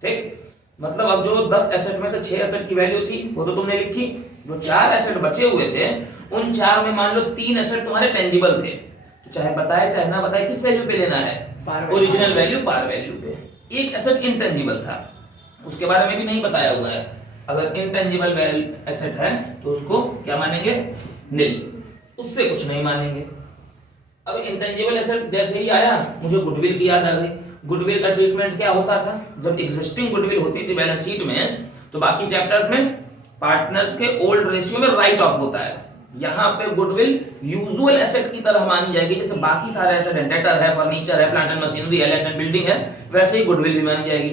ठीक, मतलब अब जो 10 एसेट में से 6 एसेट की वैल्यू थी वो तो तुमने लिखी, जो 4 एसेट बचे हुए थे उन 4 में मान लो 3 एसेट तुम्हारे टेंजिबल थे, तो चाहे बताए चाहे ना बताए किस वैल्यू पे लेना है, ओरिजिनल वैल्यू पार वैल्यू पे। एक एसेट इनटेंजिबल था, उसके बारे में भी नहीं बताया हुआ है, अगर इनटेंजिबल एसेट है तो उसको क्या मानेंगे, निल, उससे कुछ नहीं मानेंगे। अब इंटेंजिबल एसेट जैसे ही आया मुझे गुडविल की याद आ गई। गुडविल का ट्रीटमेंट क्या होता था, जब एग्जिस्टिंग गुडविल होती थी बैलेंस शीट में तो बाकी चैप्टर्स में पार्टनर्स के ओल्ड रेशियो में राइट ऑफ होता है, यहाँ पे गुडविल यूजुअल एसेट की तरह मानी जाएगी। जैसे बाकी सारे एसेट है, डेटर है, फर्नीचर है, प्लांट एंड मशीनरी है, लैंड एंड बिल्डिंग है, वैसे ही गुडविल भी मानी जाएगी।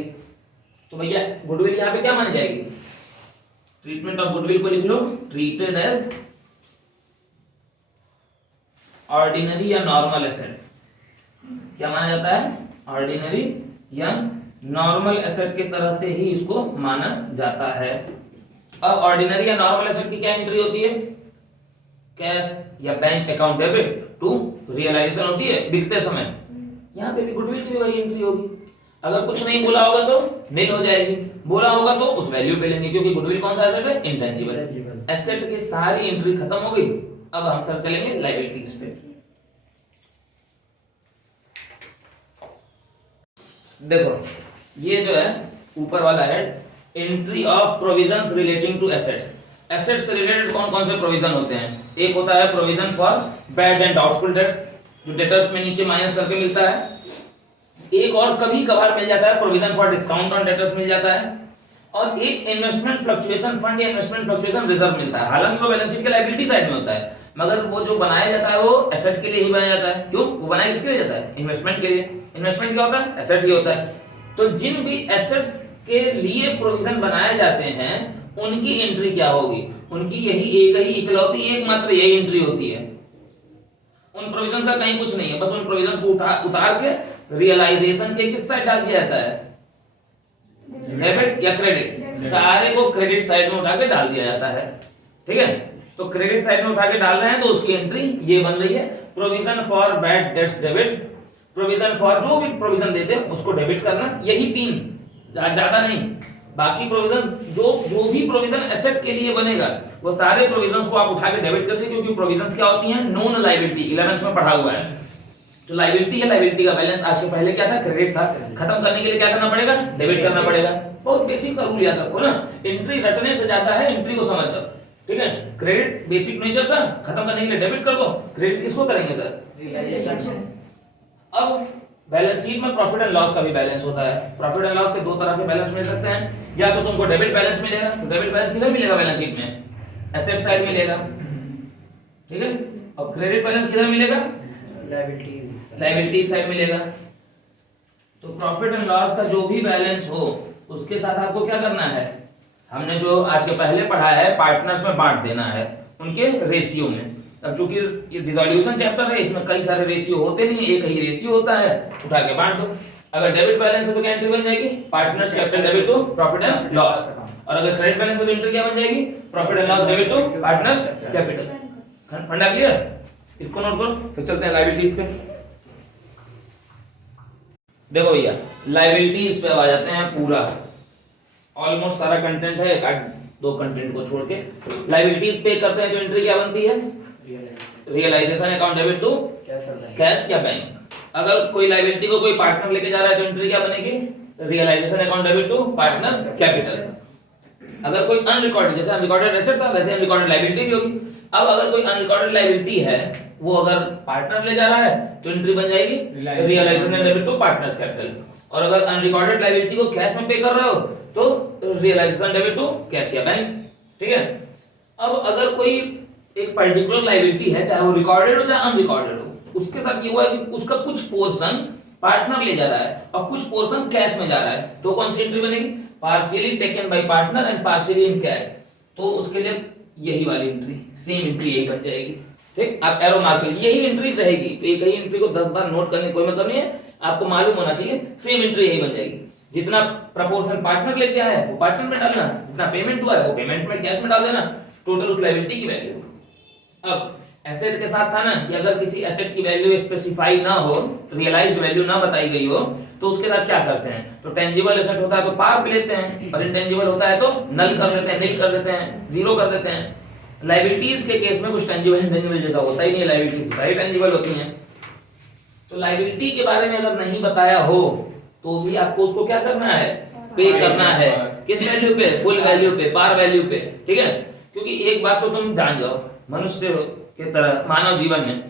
तो भैया गुडविल यहाँ पे क्या मानी जाएगी, ट्रीटमेंट ऑफ गुडविल को लिख लो, ट्रीटेड एज ऑर्डिनरी या नॉर्मल एसेट। क्या माना जाता है, ऑर्डिनरी या नॉर्मल एसेट की तरह से ही इसको माना जाता है। अब ऑर्डिनरी या नॉर्मल एसेट की क्या एंट्री होती है, कैश या bank account debit to realisation होती है बिकते समय, यहाँ पे भी गुडविल की भी वही एंट्री होगी। अगर कुछ नहीं बोला होगा तो निल हो जाएगी, बोला होगा तो उस वैल्यू पे लेंगे, क्योंकि गुडविल कौन सा एसेट है, इंटेंजिबल एसेट की सारी एंट्री खत्म हो गई। अब हम सर चलेंगे लायबिलिटीज पे। देखो ये जो है ऊपर वाला है entry of provisions relating to assets. Assets से रिलेटेड कौन कौन से प्रोविजन होते हैं, एक होता है provision for bad and doubtful debts, जो डेटर्स में नीचे माइनस करके मिलता है। एक और कभी कभार मिल जाता है provision for discount on debtors मिल जाता है, और एक इन्वेस्टमेंट फ्लक्चुएशन फंड या इन्वेस्टमेंट फ्लक्चुएशन रिजर्व मिलता है। हालांकि वो बैलेंस शीट के लायबिलिटी साइड में होता है, मगर वो जो बनाया जाता है वो एसेट के लिए ही बनाया जाता है। क्यों, वो बनाया किसके लिए जाता है, इन्वेस्टमेंट के लिए। इन्वेस्टमेंट क्या होता है, एसेट ही होता है। तो जिन भी एसेट्स के लिए प्रोविजन बनाए जाते हैं उनकी एंट्री क्या होगी, उनकी यही एक ही इकलौती एकमात्र यही एंट्री होती है। उन प्रोविजंस का कहीं कुछ नहीं है, बस उन प्रोविजंस को उतार के रियलाइजेशन के किस साइड डाल दिया जाता है, डेबिट या क्रेडिट, सारे को क्रेडिट साइड में उठा के डाल दिया जाता है। ठीक है, तो क्रेडिट साइड में उठा के डाल रहे हैं तो उसकी एंट्री ये बन रही है, provision for bad debts debit, provision for जो भी प्रोविजन देते हैं उसको डेबिट करना, यही 3, ज्यादा नहीं। बाकी प्रोविजन जो भी प्रोविजन एसेट के लिए बनेगा वो सारे प्रोविजंस को आप उठा के डेबिट करते हैं, क्योंकि प्रोविजंस क्या होती हैं, नॉन लायबिलिटी, 11th में पढ़ा हुआ है। तो लायबिलिटी है, लायबिलिटी का बैलेंस आज के पहले क्या था, क्रेडिट था, खत्म करने के लिए क्या करना पड़ेगा, डेबिट करना पड़ेगा। बहुत बेसिक सा रूल याद रखो ना, एंट्री रटने से ज्यादा है एंट्री को समझ जाओ। ठीक है, क्रेडिट बेसिक नेचर था, खत्म करने के लिए डेबिट कर दो, क्रेडिट किसको करेंगे सर, रियलाइजेशन। अब बैलेंस शीट में प्रॉफिट एंड लॉस का भी बैलेंस होता है। प्रॉफिट एंड लॉस के 2 तरह के बैलेंस मिल सकते हैं, या तो तुमको डेबिट बैलेंस मिलेगा, तो डेबिट बैलेंस किधर मिलेगा, बैलेंस शीट में, एसेट साइड मिलेगा। ठीक है, और क्रेडिट बैलेंस किधर मिलेगा, लायबिलिटी साइड मिलेगा। तो प्रॉफिट एंड लॉस का जो भी बैलेंस हो उसके साथ आपको क्या करना है, हमने जो आज के पहले पढ़ा है पार्टनर्स में बांट देना है उनके रेशियो में। अब चूंकि ये डिसोल्यूशन चैप्टर है, इसमें कई सारे रेशियो होते नहीं है, एक ही रेशियो होता है, उठा के बांट दो। अगर डेबिट बैलेंस है तो क्या एंट्री बन जाएगी, partners capital debit to profit and loss, और अगर क्रेडिट बैलेंस है तो एंट्री क्या बन जाएगी, profit and loss debit to partners capital. Funda clear, इसको नोट करो, फिर चलते हैं लायबिलिटीज पे। देखो भैया, लायबिलिटीज पे आ जाते हैं, पूरा ऑलमोस्ट सारा कंटेंट है, एक 2 कंटेंट को छोड़ के लायबिलिटीज पे करते हैं, तो एंट्री क्या बनती है, realisation account debit to cash या बैंक। अगर कोई लायबिलिटी को कोई पार्टनर लेके जा रहा है तो एंट्री क्या बनेगी, realisation account debit to partners capital. अगर कोई अनरिकॉर्डेड, जैसे अनरिकॉर्डेड एसेट था वैसे अनरिकॉर्डेड लायबिलिटी भी होगी। अब अगर कोई अनरिकॉर्डेड लायबिलिटी है वो अगर पार्टनर ले जा रहा है तो एंट्री बन जाएगी realisation debit to partners capital, और अगर अनरिकॉर्डेड लायबिलिटी को कैश में पे कर रहे हो तो रियलाइजेशन डेबिट टू कैश या बैंक। ठीक है, अब अगर कोई एक पर्टिकुलर लायबिलिटी है, चाहे वो रिकॉर्डेड हो चाहे अनरिकॉर्डेड हो, उसके साथ ये हुआ है कि उसका कुछ पोर्शन पार्टनर ले जा रहा है और कुछ पोर्शन कैश में जा रहा है, तो कौन सी एंट्री बनेगी, partially taken by partner and partially in cash. तो उसके लिए यही वाली एंट्री, सेम एंट्री यही बन जाएगी। ठीक, आप एरो मार्क कीजिए, यही एंट्री रहेगी। तो एक ही एंट्री को 10 बार नोट करने कोई मतलब नहीं है, आपको मालूम होना चाहिए, सेम एंट्री यही बन जाएगी। जितना प्रपोर्शन पार्टनर लेके आया है वो पार्टनर में डालना, जितना पेमेंट हुआ है वो पेमेंट में कैश में डाल देना, टोटल उस लायबिलिटी की वैल्यू। अब एसेट के साथ था ना कि अगर किसी एसेट की वैल्यू स्पेसिफाई ना हो, रियलाइज्ड वैल्यू ना बताई गई हो, तो उसके साथ क्या करते हैं, तो टेंजिबल एसेट होता है तो पार पे लेते हैं, और इनटेंजिबल होता है तो नल कर देते हैं, नील कर देते हैं, जीरो कर देते हैं। लायबिलिटीज के केस में कुछ टेंजिबल इंटेंजिबल जैसा होता ही नहीं है, लायबिलिटीज सारी टेंजिबल होती हैं। तो लायबिलिटी के बारे में अगर नहीं बताया हो तो भी आपको उसको क्या करना है, पे करना है। किस वैल्यू पे, फुल वैल्यू पे, पार वैल्यू पे। ठीक है, क्योंकि एक बात तो तुम जान जाओ, मनुष्य के तरह मानव जीवन में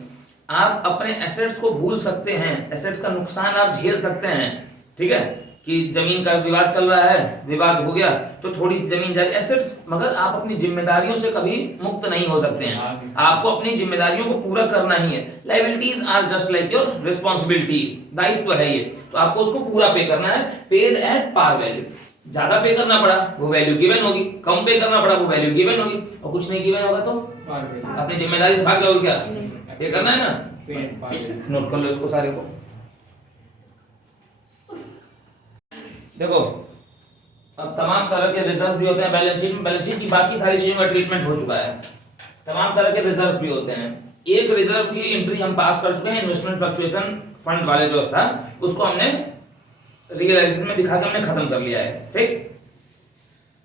आप अपने एसेट्स को भूल सकते हैं, एसेट्स का नुकसान आप झेल सकते हैं। ठीक है, कि जमीन का विवाद चल रहा है, विवाद हो गया तो थोड़ी सी जमीन जाएगी, एसेट्स, मगर आप अपनी जिम्मेदारियों से कभी मुक्त नहीं हो सकते हैं, आपको अपनी जिम्मेदारियों को पूरा करना ही है। Liabilities are just like your responsibilities, दायित्व है ये, तो आपको उसको पूरा पे करना है, पेड एट पार वैल्यू। ज्यादा पे करना पड़ा वो वैल्यू गिवन होगी, कम पे करना पड़ा वो वैल्यू गिवन होगी, और कुछ नहीं गिवन होगा तो अपनी जिम्मेदारी से भाग जाओगे। क्या पे करना है ना, नोट कर लो इसको सारे को। देखो, अब तमाम तरह के रिजर्व भी होते हैं बैलेंस शीट में, बैलेंस शीट की बाकी सारी चीजों का ट्रीटमेंट हो चुका है। तमाम तरह के रिजर्व भी होते हैं। एक रिजर्व की एंट्री हम पास कर चुके हैं, इन्वेस्टमेंट फ्लक्चुएशन फंड वाले जो था उसको हमने रियलाइजेशन में दिखा के हमने खत्म कर लिया है। ठीक,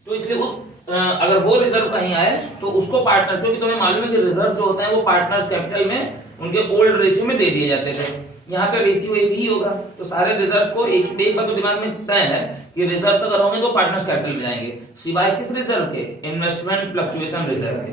तो इसलिए उस अगर वो रिजर्व कहीं आए तो उसको पार्टनर, क्योंकि तुम्हें मालूम है कि रिजर्व जो होते हैं वो पार्टनर्स कैपिटल में उनके ओल्ड रेशियो में दे दिए जाते थे, यहाँ पे रेशियो एक ही होगा, तो सारे रिजर्व्स को एक बात तो दिमाग में तय है कि रिजर्व्स अगर होंगे तो पार्टनर्स कैपिटल में जाएंगे, सिवाय किस रिजर्व के, इन्वेस्टमेंट फ्लक्चुएशन रिजर्व के।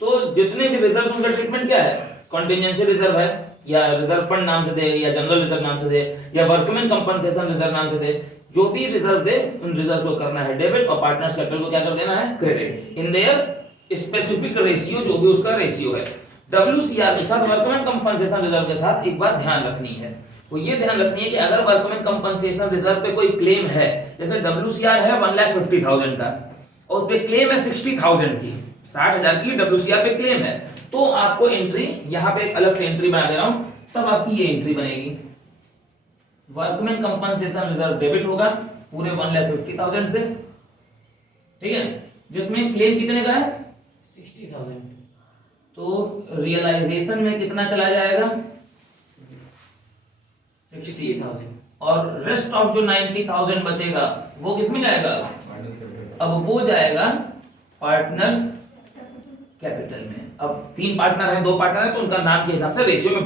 तो जितने भी रिजर्व्स उनका ट्रीटमेंट क्या है, कॉन्टिजेंसी रिजर्व है, या रिजर्व फंड नाम से दे, या जनरल रिजर्व नाम से दे, या वर्कमैन कंपनसेशन रिजर्व नाम से दे, जो भी रिजर्व दे उन रिजर्व को करना है डेबिट, और पार्टनर्स कैपिटल को क्या कर देना है, credit, in their specific ratio, जो भी उसका रेशियो है। WCR के साथ, वर्कमैन कंपनसेशन रिजर्व के साथ एक बात ध्यान रखनी है, वो ये ध्यान रखनी है कि अगर वर्कमैन कंपनसेशन रिजर्व पे कोई क्लेम है, जैसे WCR है 1,50,000 का और उस पे क्लेम है 60,000 की, 60,000 की WCR पे क्लेम है, तो आपको एंट्री यहाँ पे एक अलग से एंट्री बना दे रहा हूं, तब आपकी ये एंट्री बनेगी, वर्कमैन कंपनसेशन रिजर्व डेबिट होगा पूरे 1,50,000 से, ठीक है, जिसमें क्लेम कितने का है 60,000। तो रियलाइजेशन में कितना चला जाएगा 60,000 और रेस्ट ऑफ जो 90,000 बचेगा वो किस में जाएगा, अब वो जाएगा पार्टनर्स कैपिटल में। अब 3 पार्टनर हैं, 2 पार्टनर हैं, तो उनका नाम के हिसाब से रेशियो में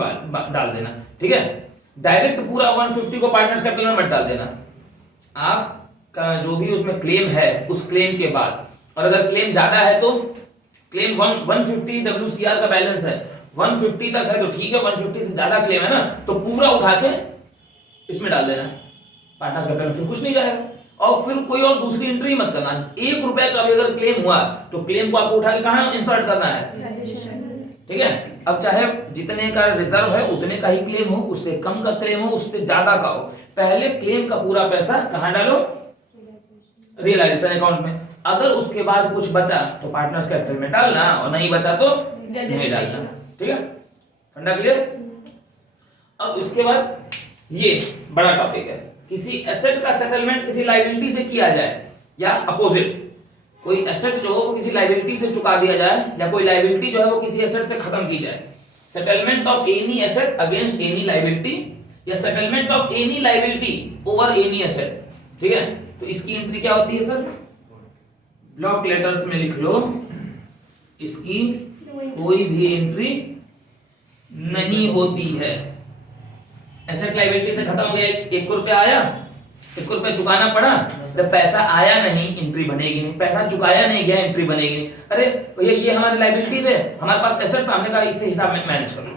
डाल देना, ठीक है। डायरेक्ट पूरा 150 को पार्टनर्स कैपिटल में मत डाल देना, आपका जो भी उसमें क्लेम है उस क्लेम के बाद, और अगर क्लेम ज्यादा है तो क्लेम 150 WCR का बैलेंस है 150 तक है तो ठीक है, 150 से ज्यादा क्लेम है ना तो पूरा उठा के इसमें डाल देना पार्टनर्स कैपिटल में, फिर कुछ नहीं जाएगा। और फिर कोई और दूसरी एंट्री मत करना, 1 रुपए का भी अगर क्लेम हुआ तो क्लेम को आपको उठा के कहां इंसर्ट करना है, ठीक है। अब चाहे जितने का रिजर्व है उतने का ही क्लेम हो, उससे कम का क्लेम हो, उससे ज्यादा का हो, पहले क्लेम का पूरा पैसा कहां डालो रियलाइजेशन अकाउंट में। अगर उसके बाद कुछ बचा तो पार्टनर्स कैपिटल में डालना, और नहीं बचा तो नहीं डालना, ठीक है। फंडा क्लियर। अब इसके बाद ये बड़ा टॉपिक है, किसी एसेट का सेटलमेंट किसी लायबिलिटी से किया जाए या अपोजिट, कोई एसेट जो हो वो किसी लायबिलिटी से चुका दिया जाए या कोई लायबिलिटी जो है वो किसी एसेट से खत्म की जाए। Settlement of any asset against any liability या settlement of any liability over any asset, ठीक है। तो इसकी एंट्री क्या होती है सर, ब्लॉक लेटर्स में लिख लो, इसकी कोई भी एंट्री नहीं होती है। एसेट लायबिलिटी से खत्म हो गया, 1 रुपया आया, 1 रुपया चुकाना पड़ा, जब पैसा आया नहीं एंट्री बनेगी नहीं, पैसा चुकाया नहीं गया एंट्री बनेगी नहीं। अरे भैया ये हमारी लायबिलिटी थे, हमारे पास एसेट था, हमने कहा इससे हिसाब में मैनेज कर लो,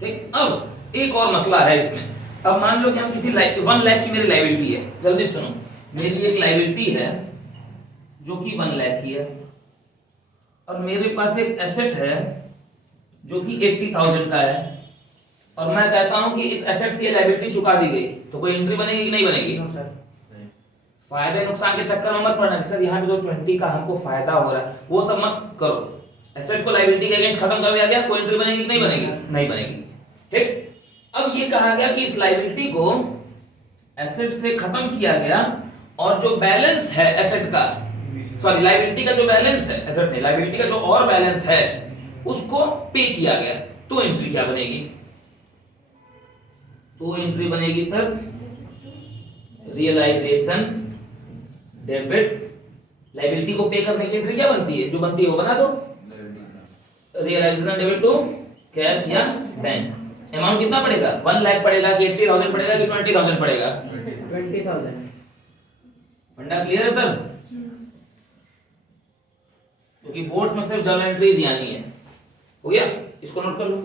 ठीक। अब एक और मसला है इसमें, अब मान लो कि हम किसी 1 लाख की मेरी लायबिलिटी है, जल्दी सुनो, मेरी एक लायबिलिटी है जो कि 1 लाख की है, और मेरे पास एक एसेट है जो कि 80,000 का है, और मैं कहता हूं कि इस एसेट से ये लायबिलिटी चुका दी गई, तो कोई एंट्री बनेगी कि नहीं बनेगी? सर फायदे नुकसान के चक्कर में मत पड़ना कि सर यहाँ पे जो 20 का हमको फायदा हो रहा है, वो सब मत करो। एसेट को लायबिलिटी के अगेंस्ट खत्म कर दिया गया, कोई एंट्री बनेगी कि नहीं बनेगी? नहीं बनेगी, ठीक। अब ये कहा गया कि इस लायबिलिटी को एसेट से खत्म किया गया, और जो बैलेंस है एसेट का, सॉरी लायबिलिटी का जो बैलेंस है, एसेट नहीं लायबिलिटी का जो और बैलेंस है उसको पे किया गया, तो एंट्री क्या बनेगी? तो एंट्री बनेगी सर रियलाइजेशन डेबिट। लायबिलिटी को पे करने की एंट्री क्या बनती है, जो बनती है वो बना दो, रियलाइजेशन डेबिट टू कैश या बैंक। अमाउंट कितना पड़ेगा, 1 लाख पड़ेगा कि 80,000 पड़ेगा कि 20,000 पड़ेगा? 20,000। फंडा क्लियर है सर? क्योंकि बोर्ड्स में सिर्फ जर्नल एंट्रीज ही आनी है, हो गया, इसको नोट कर लो।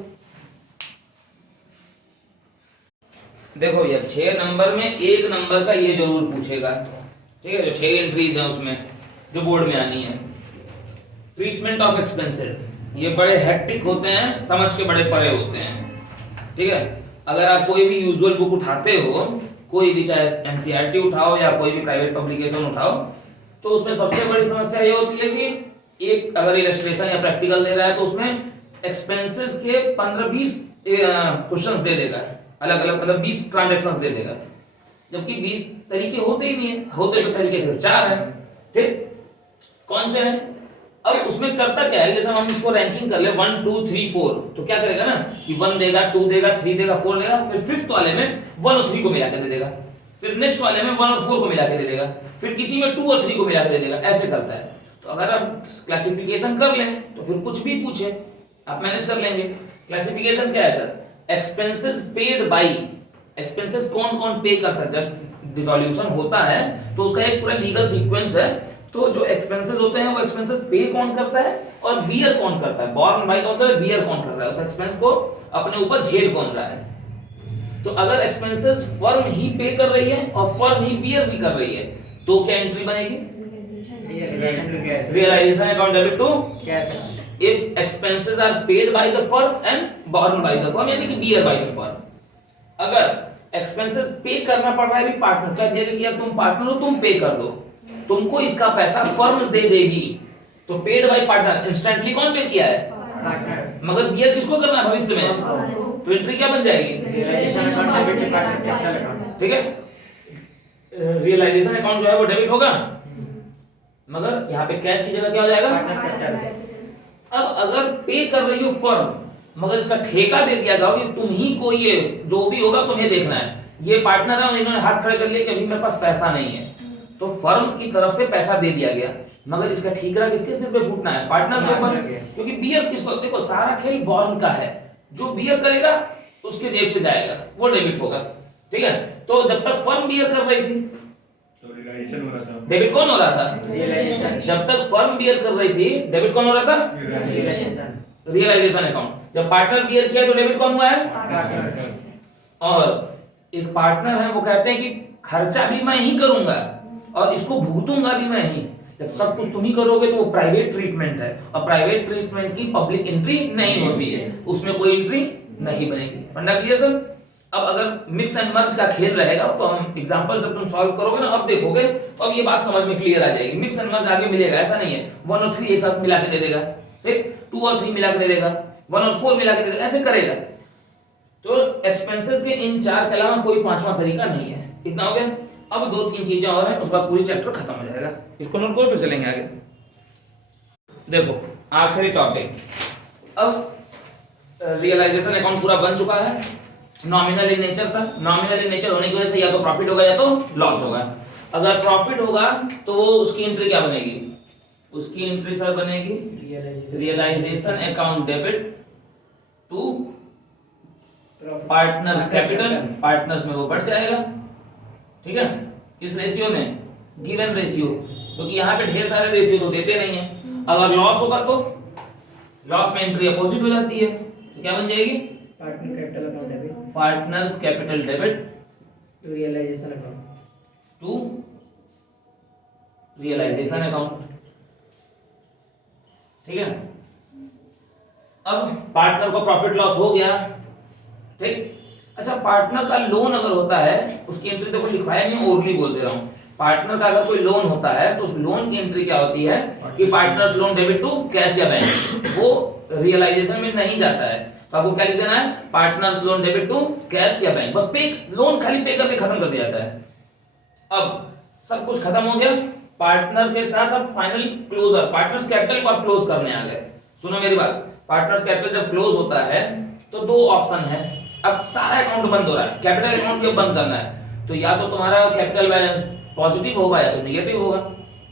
देखो भैया 6 नंबर में 1 नंबर का ये जरूर पूछेगा, ठीक है, जो 6 एंट्रीज हैं उसमें जो बोर्ड में आनी है। ट्रीटमेंट ऑफ एक्सपेंसेस, ये बड़े हेक्टिक होते हैं, समझ के बड़े परे होते हैं, ठीक है। अगर आप कोई भी यूजुअल बुक उठाते हो, कोई भी चाहे एनसीईआरटी उठाओ या कोई भी प्राइवेट पब्लिकेशन उठाओ, तो उसमें सबसे बड़ी समस्या ये होती है कि एक अगर इलस्ट्रेशन या प्रैक्टिकल दे रहा है तो उसमें एक्सपेंसेस के 15-20 क्वेश्चंस दे देगा, अलग अलग, मतलब 20 ट्रांजैक्शंस दे देगा, जबकि 20 तरीके होते ही नहीं है, होते तो तरीके सिर्फ 4 हैं, ठीक। कौन से हैं? अब उसमें करता क्या है, जैसे हम इसको रैंकिंग कर ले 1 2 3 4, तो क्या करेगा ना कि 1 देगा, 2 देगा, 3 देगा, 4 देगा, फिर 5th वाले में 1 और 3 को मिला के दे देगा, फिर नेक्स्ट वाले में 1 और 4 को मिला के दे देगा, फिर किसी में 2 और 3 को मिला के दे देगा, ऐसे करता है। तो अगर आप क्लासिफिकेशन कर लें तो फिर कुछ भी पूछे आप मैनेज कर लेंगे। क्लासिफिकेशन क्या है sir, expenses paid by, expenses कौन कौन पे कर सकता है, डिसोल्यूशन होता है तो उसका एक पूरा लीगल सीक्वेंस है, तो जो एक्सपेंसेस होते हैं वो एक्सपेंसेस पे कौन करता है और बियर कौन करता है, बॉर्न बाय का मतलब है बियर कौन कर रहा है, उस एक्सपेंस को अपने ऊपर झेल कौन रहा है। तो अगर एक्सपेंसेस फर्म ही पे कर रही है और फर्म ही बियर भी कर रही है तो क्या एंट्री बनेगी, realisation account debit to cash. if expenses are paid by the firm and borne by the firm, यानी कि bear by the firm। अगर expenses पे करना पड़ रहा है भी पार्टनर, कह दिया कि यार तुम पार्टनर हो, तुम पे कर दो, तुमको इसका पैसा फर्म दे देगी, तो पेड बाय पार्टनर, इंस्टेंटली कौन पे किया है, पार्टनर। मगर बियर किसको करना है भविष्य में, तो एंट्री क्या बन जाएगी, realisation account debit to partner capital account, ठीक है। रियलाइजेशन अकाउंट जो है वो डेबिट होगा, मगर यहाँ पे कैश की जगह क्या हो जाएगा? Partners capital. अब अगर पे कर रही हो फर्म मगर इसका ठेका दे दिया गया कि तुम ही को ये जो भी होगा तुम्हें देखना है, ये पार्टनर है और इन्होंने हाथ खड़े कर लिए कि अभी मेरे पास पैसा नहीं है, तो फर्म की तरफ से पैसा दे दिया गया मगर इसका ठीकरा किसके सिर पे फूटना है? पार्टनर के ऊपर। क्योंकि बियर किसको, देखो सारा खेल बॉर्न का है, जो बियर करेगा उसके जेब से जाएगा, वो डेबिट होगा, ठीक है। तो जब तक फर्म बियर कर रही थी तो रियलाइजेशन हो रहा था, डेबिट कौन हो रहा था? रियलाइजेशन। जब तक फर्म बियर कर रही थी डेबिट कौन हो रहा था? रियलाइजेशन। Realisation account. जब पार्टनर बियर किया तो डेबिट कौन हुआ है? पार्टनर्स। और एक पार्टनर है वो कहते हैं कि खर्चा भी मैं ही करूंगा और इसको भुगतूंगा भी मैं ही। जब सब कुछ तुम ही करोगे तो वो प्राइवेट ट्रीटमेंट है और प्राइवेट ट्रीटमेंट की पब्लिक एंट्री नहीं होती है, उसमें कोई एंट्री नहीं बनेगी। फंडा क्लियर सर? अब अगर मिक्स एंड मर्ज का खेल रहेगा तो हम एग्जांपल से तुम सॉल्व करोगे ना, अब देखोगे तो अब ये बात समझ में क्लियर आ जाएगी। मिक्स एंड मर्ज आगे मिलेगा, ऐसा नहीं है 1 और 3 एक साथ मिला के दे देगा, ठीक, 2 और 3 मिला के दे देगा, 1 और 4 मिला के दे देगा, ऐसे करेगा। तो एक्सपेंसेस के इन 4 के अलावा कोई पांचवा तरीका नहीं है। इतना हो गया। अब 2-3 चीजें और हैं, उसके बाद पूरी चैप्टर खत्म हो जाएगा। इसको नोट करो, फिर चलेंगे आगे। देखो आखिरी टॉपिक, अब रियलाइजेशन अकाउंट पूरा बन चुका है, नॉमिनल इन नेचर था। नॉमिनल इन नेचर होने की वजह से या तो प्रॉफिट होगा या तो लॉस होगा। अगर प्रॉफिट होगा तो वो उसकी एंट्री क्या बनेगी? उसकी एंट्री सर बनेगी realisation account debit to partners capital. Partners में वो बढ़ जाएगा, ठीक है, किस रेशियो में? गिवन रेशियो, क्योंकि यहाँ पे ढेर सारे रेशियो तो देते नहीं है। अगर लॉस होगा तो लॉस में एंट्री अपोजिट हो जाती है, तो क्या बन जाएगी? Partner capital account debit partners capital debit to realisation account. To realisation account, ठीक है। अब पार्टनर को प्रॉफिट लॉस हो गया, ठीक। अच्छा, पार्टनर का लोन अगर होता है उसकी एंट्री देखो लिखवाया नहीं, ओरली बोल दे रहा हूं। पार्टनर का अगर कोई लोन होता है तो उस लोन की एंट्री क्या होती है कि partners loan debit to cash या बैंक, वो रियलाइजेशन में नहीं जाता है। तो आपको क्या लिख देना है? Partners loan debit to cash या बैंक, बस पे, लोन खाली पे करके खत्म कर दिया जाता है। अब सब कुछ खत्म हो गया पार्टनर के साथ। अब फाइनल क्लोजर, पार्टनर्स कैपिटल को आप क्लोज करने आ गए। सुनो मेरी बात, पार्टनर्स कैपिटल जब क्लोज होता है तो 2 ऑप्शन है। अब सारा अकाउंट बंद हो रहा है, कैपिटल अकाउंट को बंद करना है, तो या तो तुम्हारा कैपिटल बैलेंस पॉजिटिव होगा या तो नेगेटिव होगा,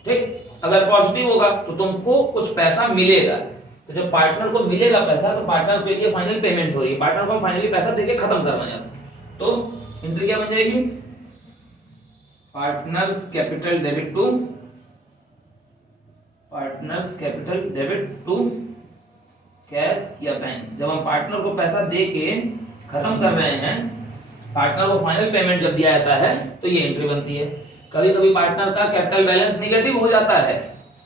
ठीक। अगर पॉजिटिव होगा तो तुमको कुछ पैसा मिलेगा, तो जब पार्टनर को मिलेगा पैसा तो पार्टनर के लिए फाइनल पेमेंट हो रही है, पार्टनर को फाइनली पैसा देके खत्म करना है। तो एंट्री क्या बन जाएगी? Partners capital debit to partners capital debit to cash या बैंक। जब हम पार्टनर को पैसा दे के खत्म कर रहे हैं, पार्टनर को फाइनल पेमेंट जब दिया जाता है तो ये एंट्री बनती है। कभी कभी पार्टनर का कैपिटल बैलेंस नेगेटिव हो जाता है,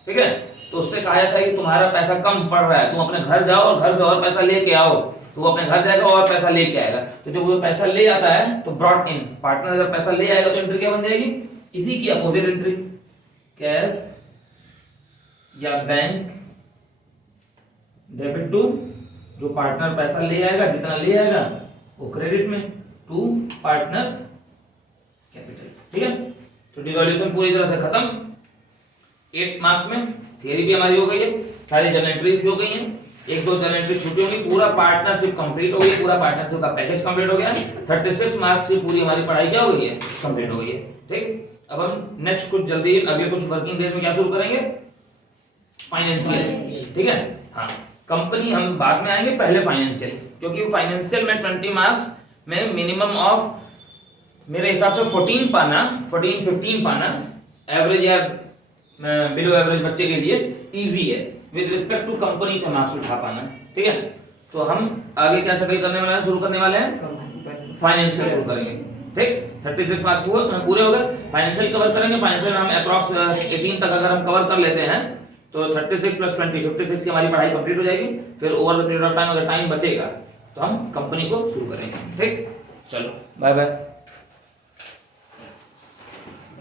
ठीक है, तो उससे कहा जाता है कि तुम्हारा पैसा कम पड़ रहा है, तुम अपने घर जाओ और घर से और पैसा लेके आओ, तो वो अपने घर जाएगा और पैसा लेके आएगा। तो जब वो पैसा ले आता है तो ब्रॉट इन, पार्टनर अगर पैसा ले आएगा तो एंट्री क्या बन जाएगी? इसी की अपोजिट एंट्री, कैश या बैंक डेबिट टू, जो पार्टनर पैसा ले आएगा, जितना ले आएगा वो क्रेडिट में, टू पार्टनर्स कैपिटल, ठीक है। तो डिसॉल्यूशन पूरी तरह से खत्म। 8 मार्क्स में थियरी भी हमारी हो गई है, सारी जनरल एंट्रीज भी हो गई हैं, 1-2 जनरल एंट्री छूटी होंगी, पूरा पार्टनरशिप कंप्लीट हो गई, पूरा पार्टनरशिप का पैकेज कंप्लीट हो गया। 36 मार्क्स की पूरी हमारी पढ़ाई क्या हो गई है? कंप्लीट हो गई है, ठीक। अब हम नेक्स्ट कुछ जल्दी अगले कुछ वर्किंग डेज में क्या शुरू करेंगे? फाइनेंशियल, ठीक है। हाँ, कंपनी हम बाद में आएंगे, पहले फाइनेंशियल, क्योंकि फाइनेंशियल में 20 मार्क्स में मिनिमम ऑफ मेरे हिसाब से 14-15 पाना एवरेज या बिलो एवरेज बच्चे के लिए इजी है, विद रिस्पेक्ट टू कंपनी से मार्क्स उठा पाना, ठीक है। तो हम आगे क्या सेटल करने वाले हैं, शुरू करने वाले हैं फाइनेंशियल शुरू करेंगे, ठीक। 36 मार्क्स पूरे हो गए, फाइनेंशियल कवर करेंगे। फाइनेंशियल में हम अप्रॉक्स 18 तक अगर हम कवर कर लेते हैं तो 36 + 20 56 की हमारी पढ़ाई कंप्लीट हो जाएगी। फिर over the period of time अगर टाइम बचेगा तो हम कंपनी को शुरू करेंगे, ठीक। चलो बाय बाय।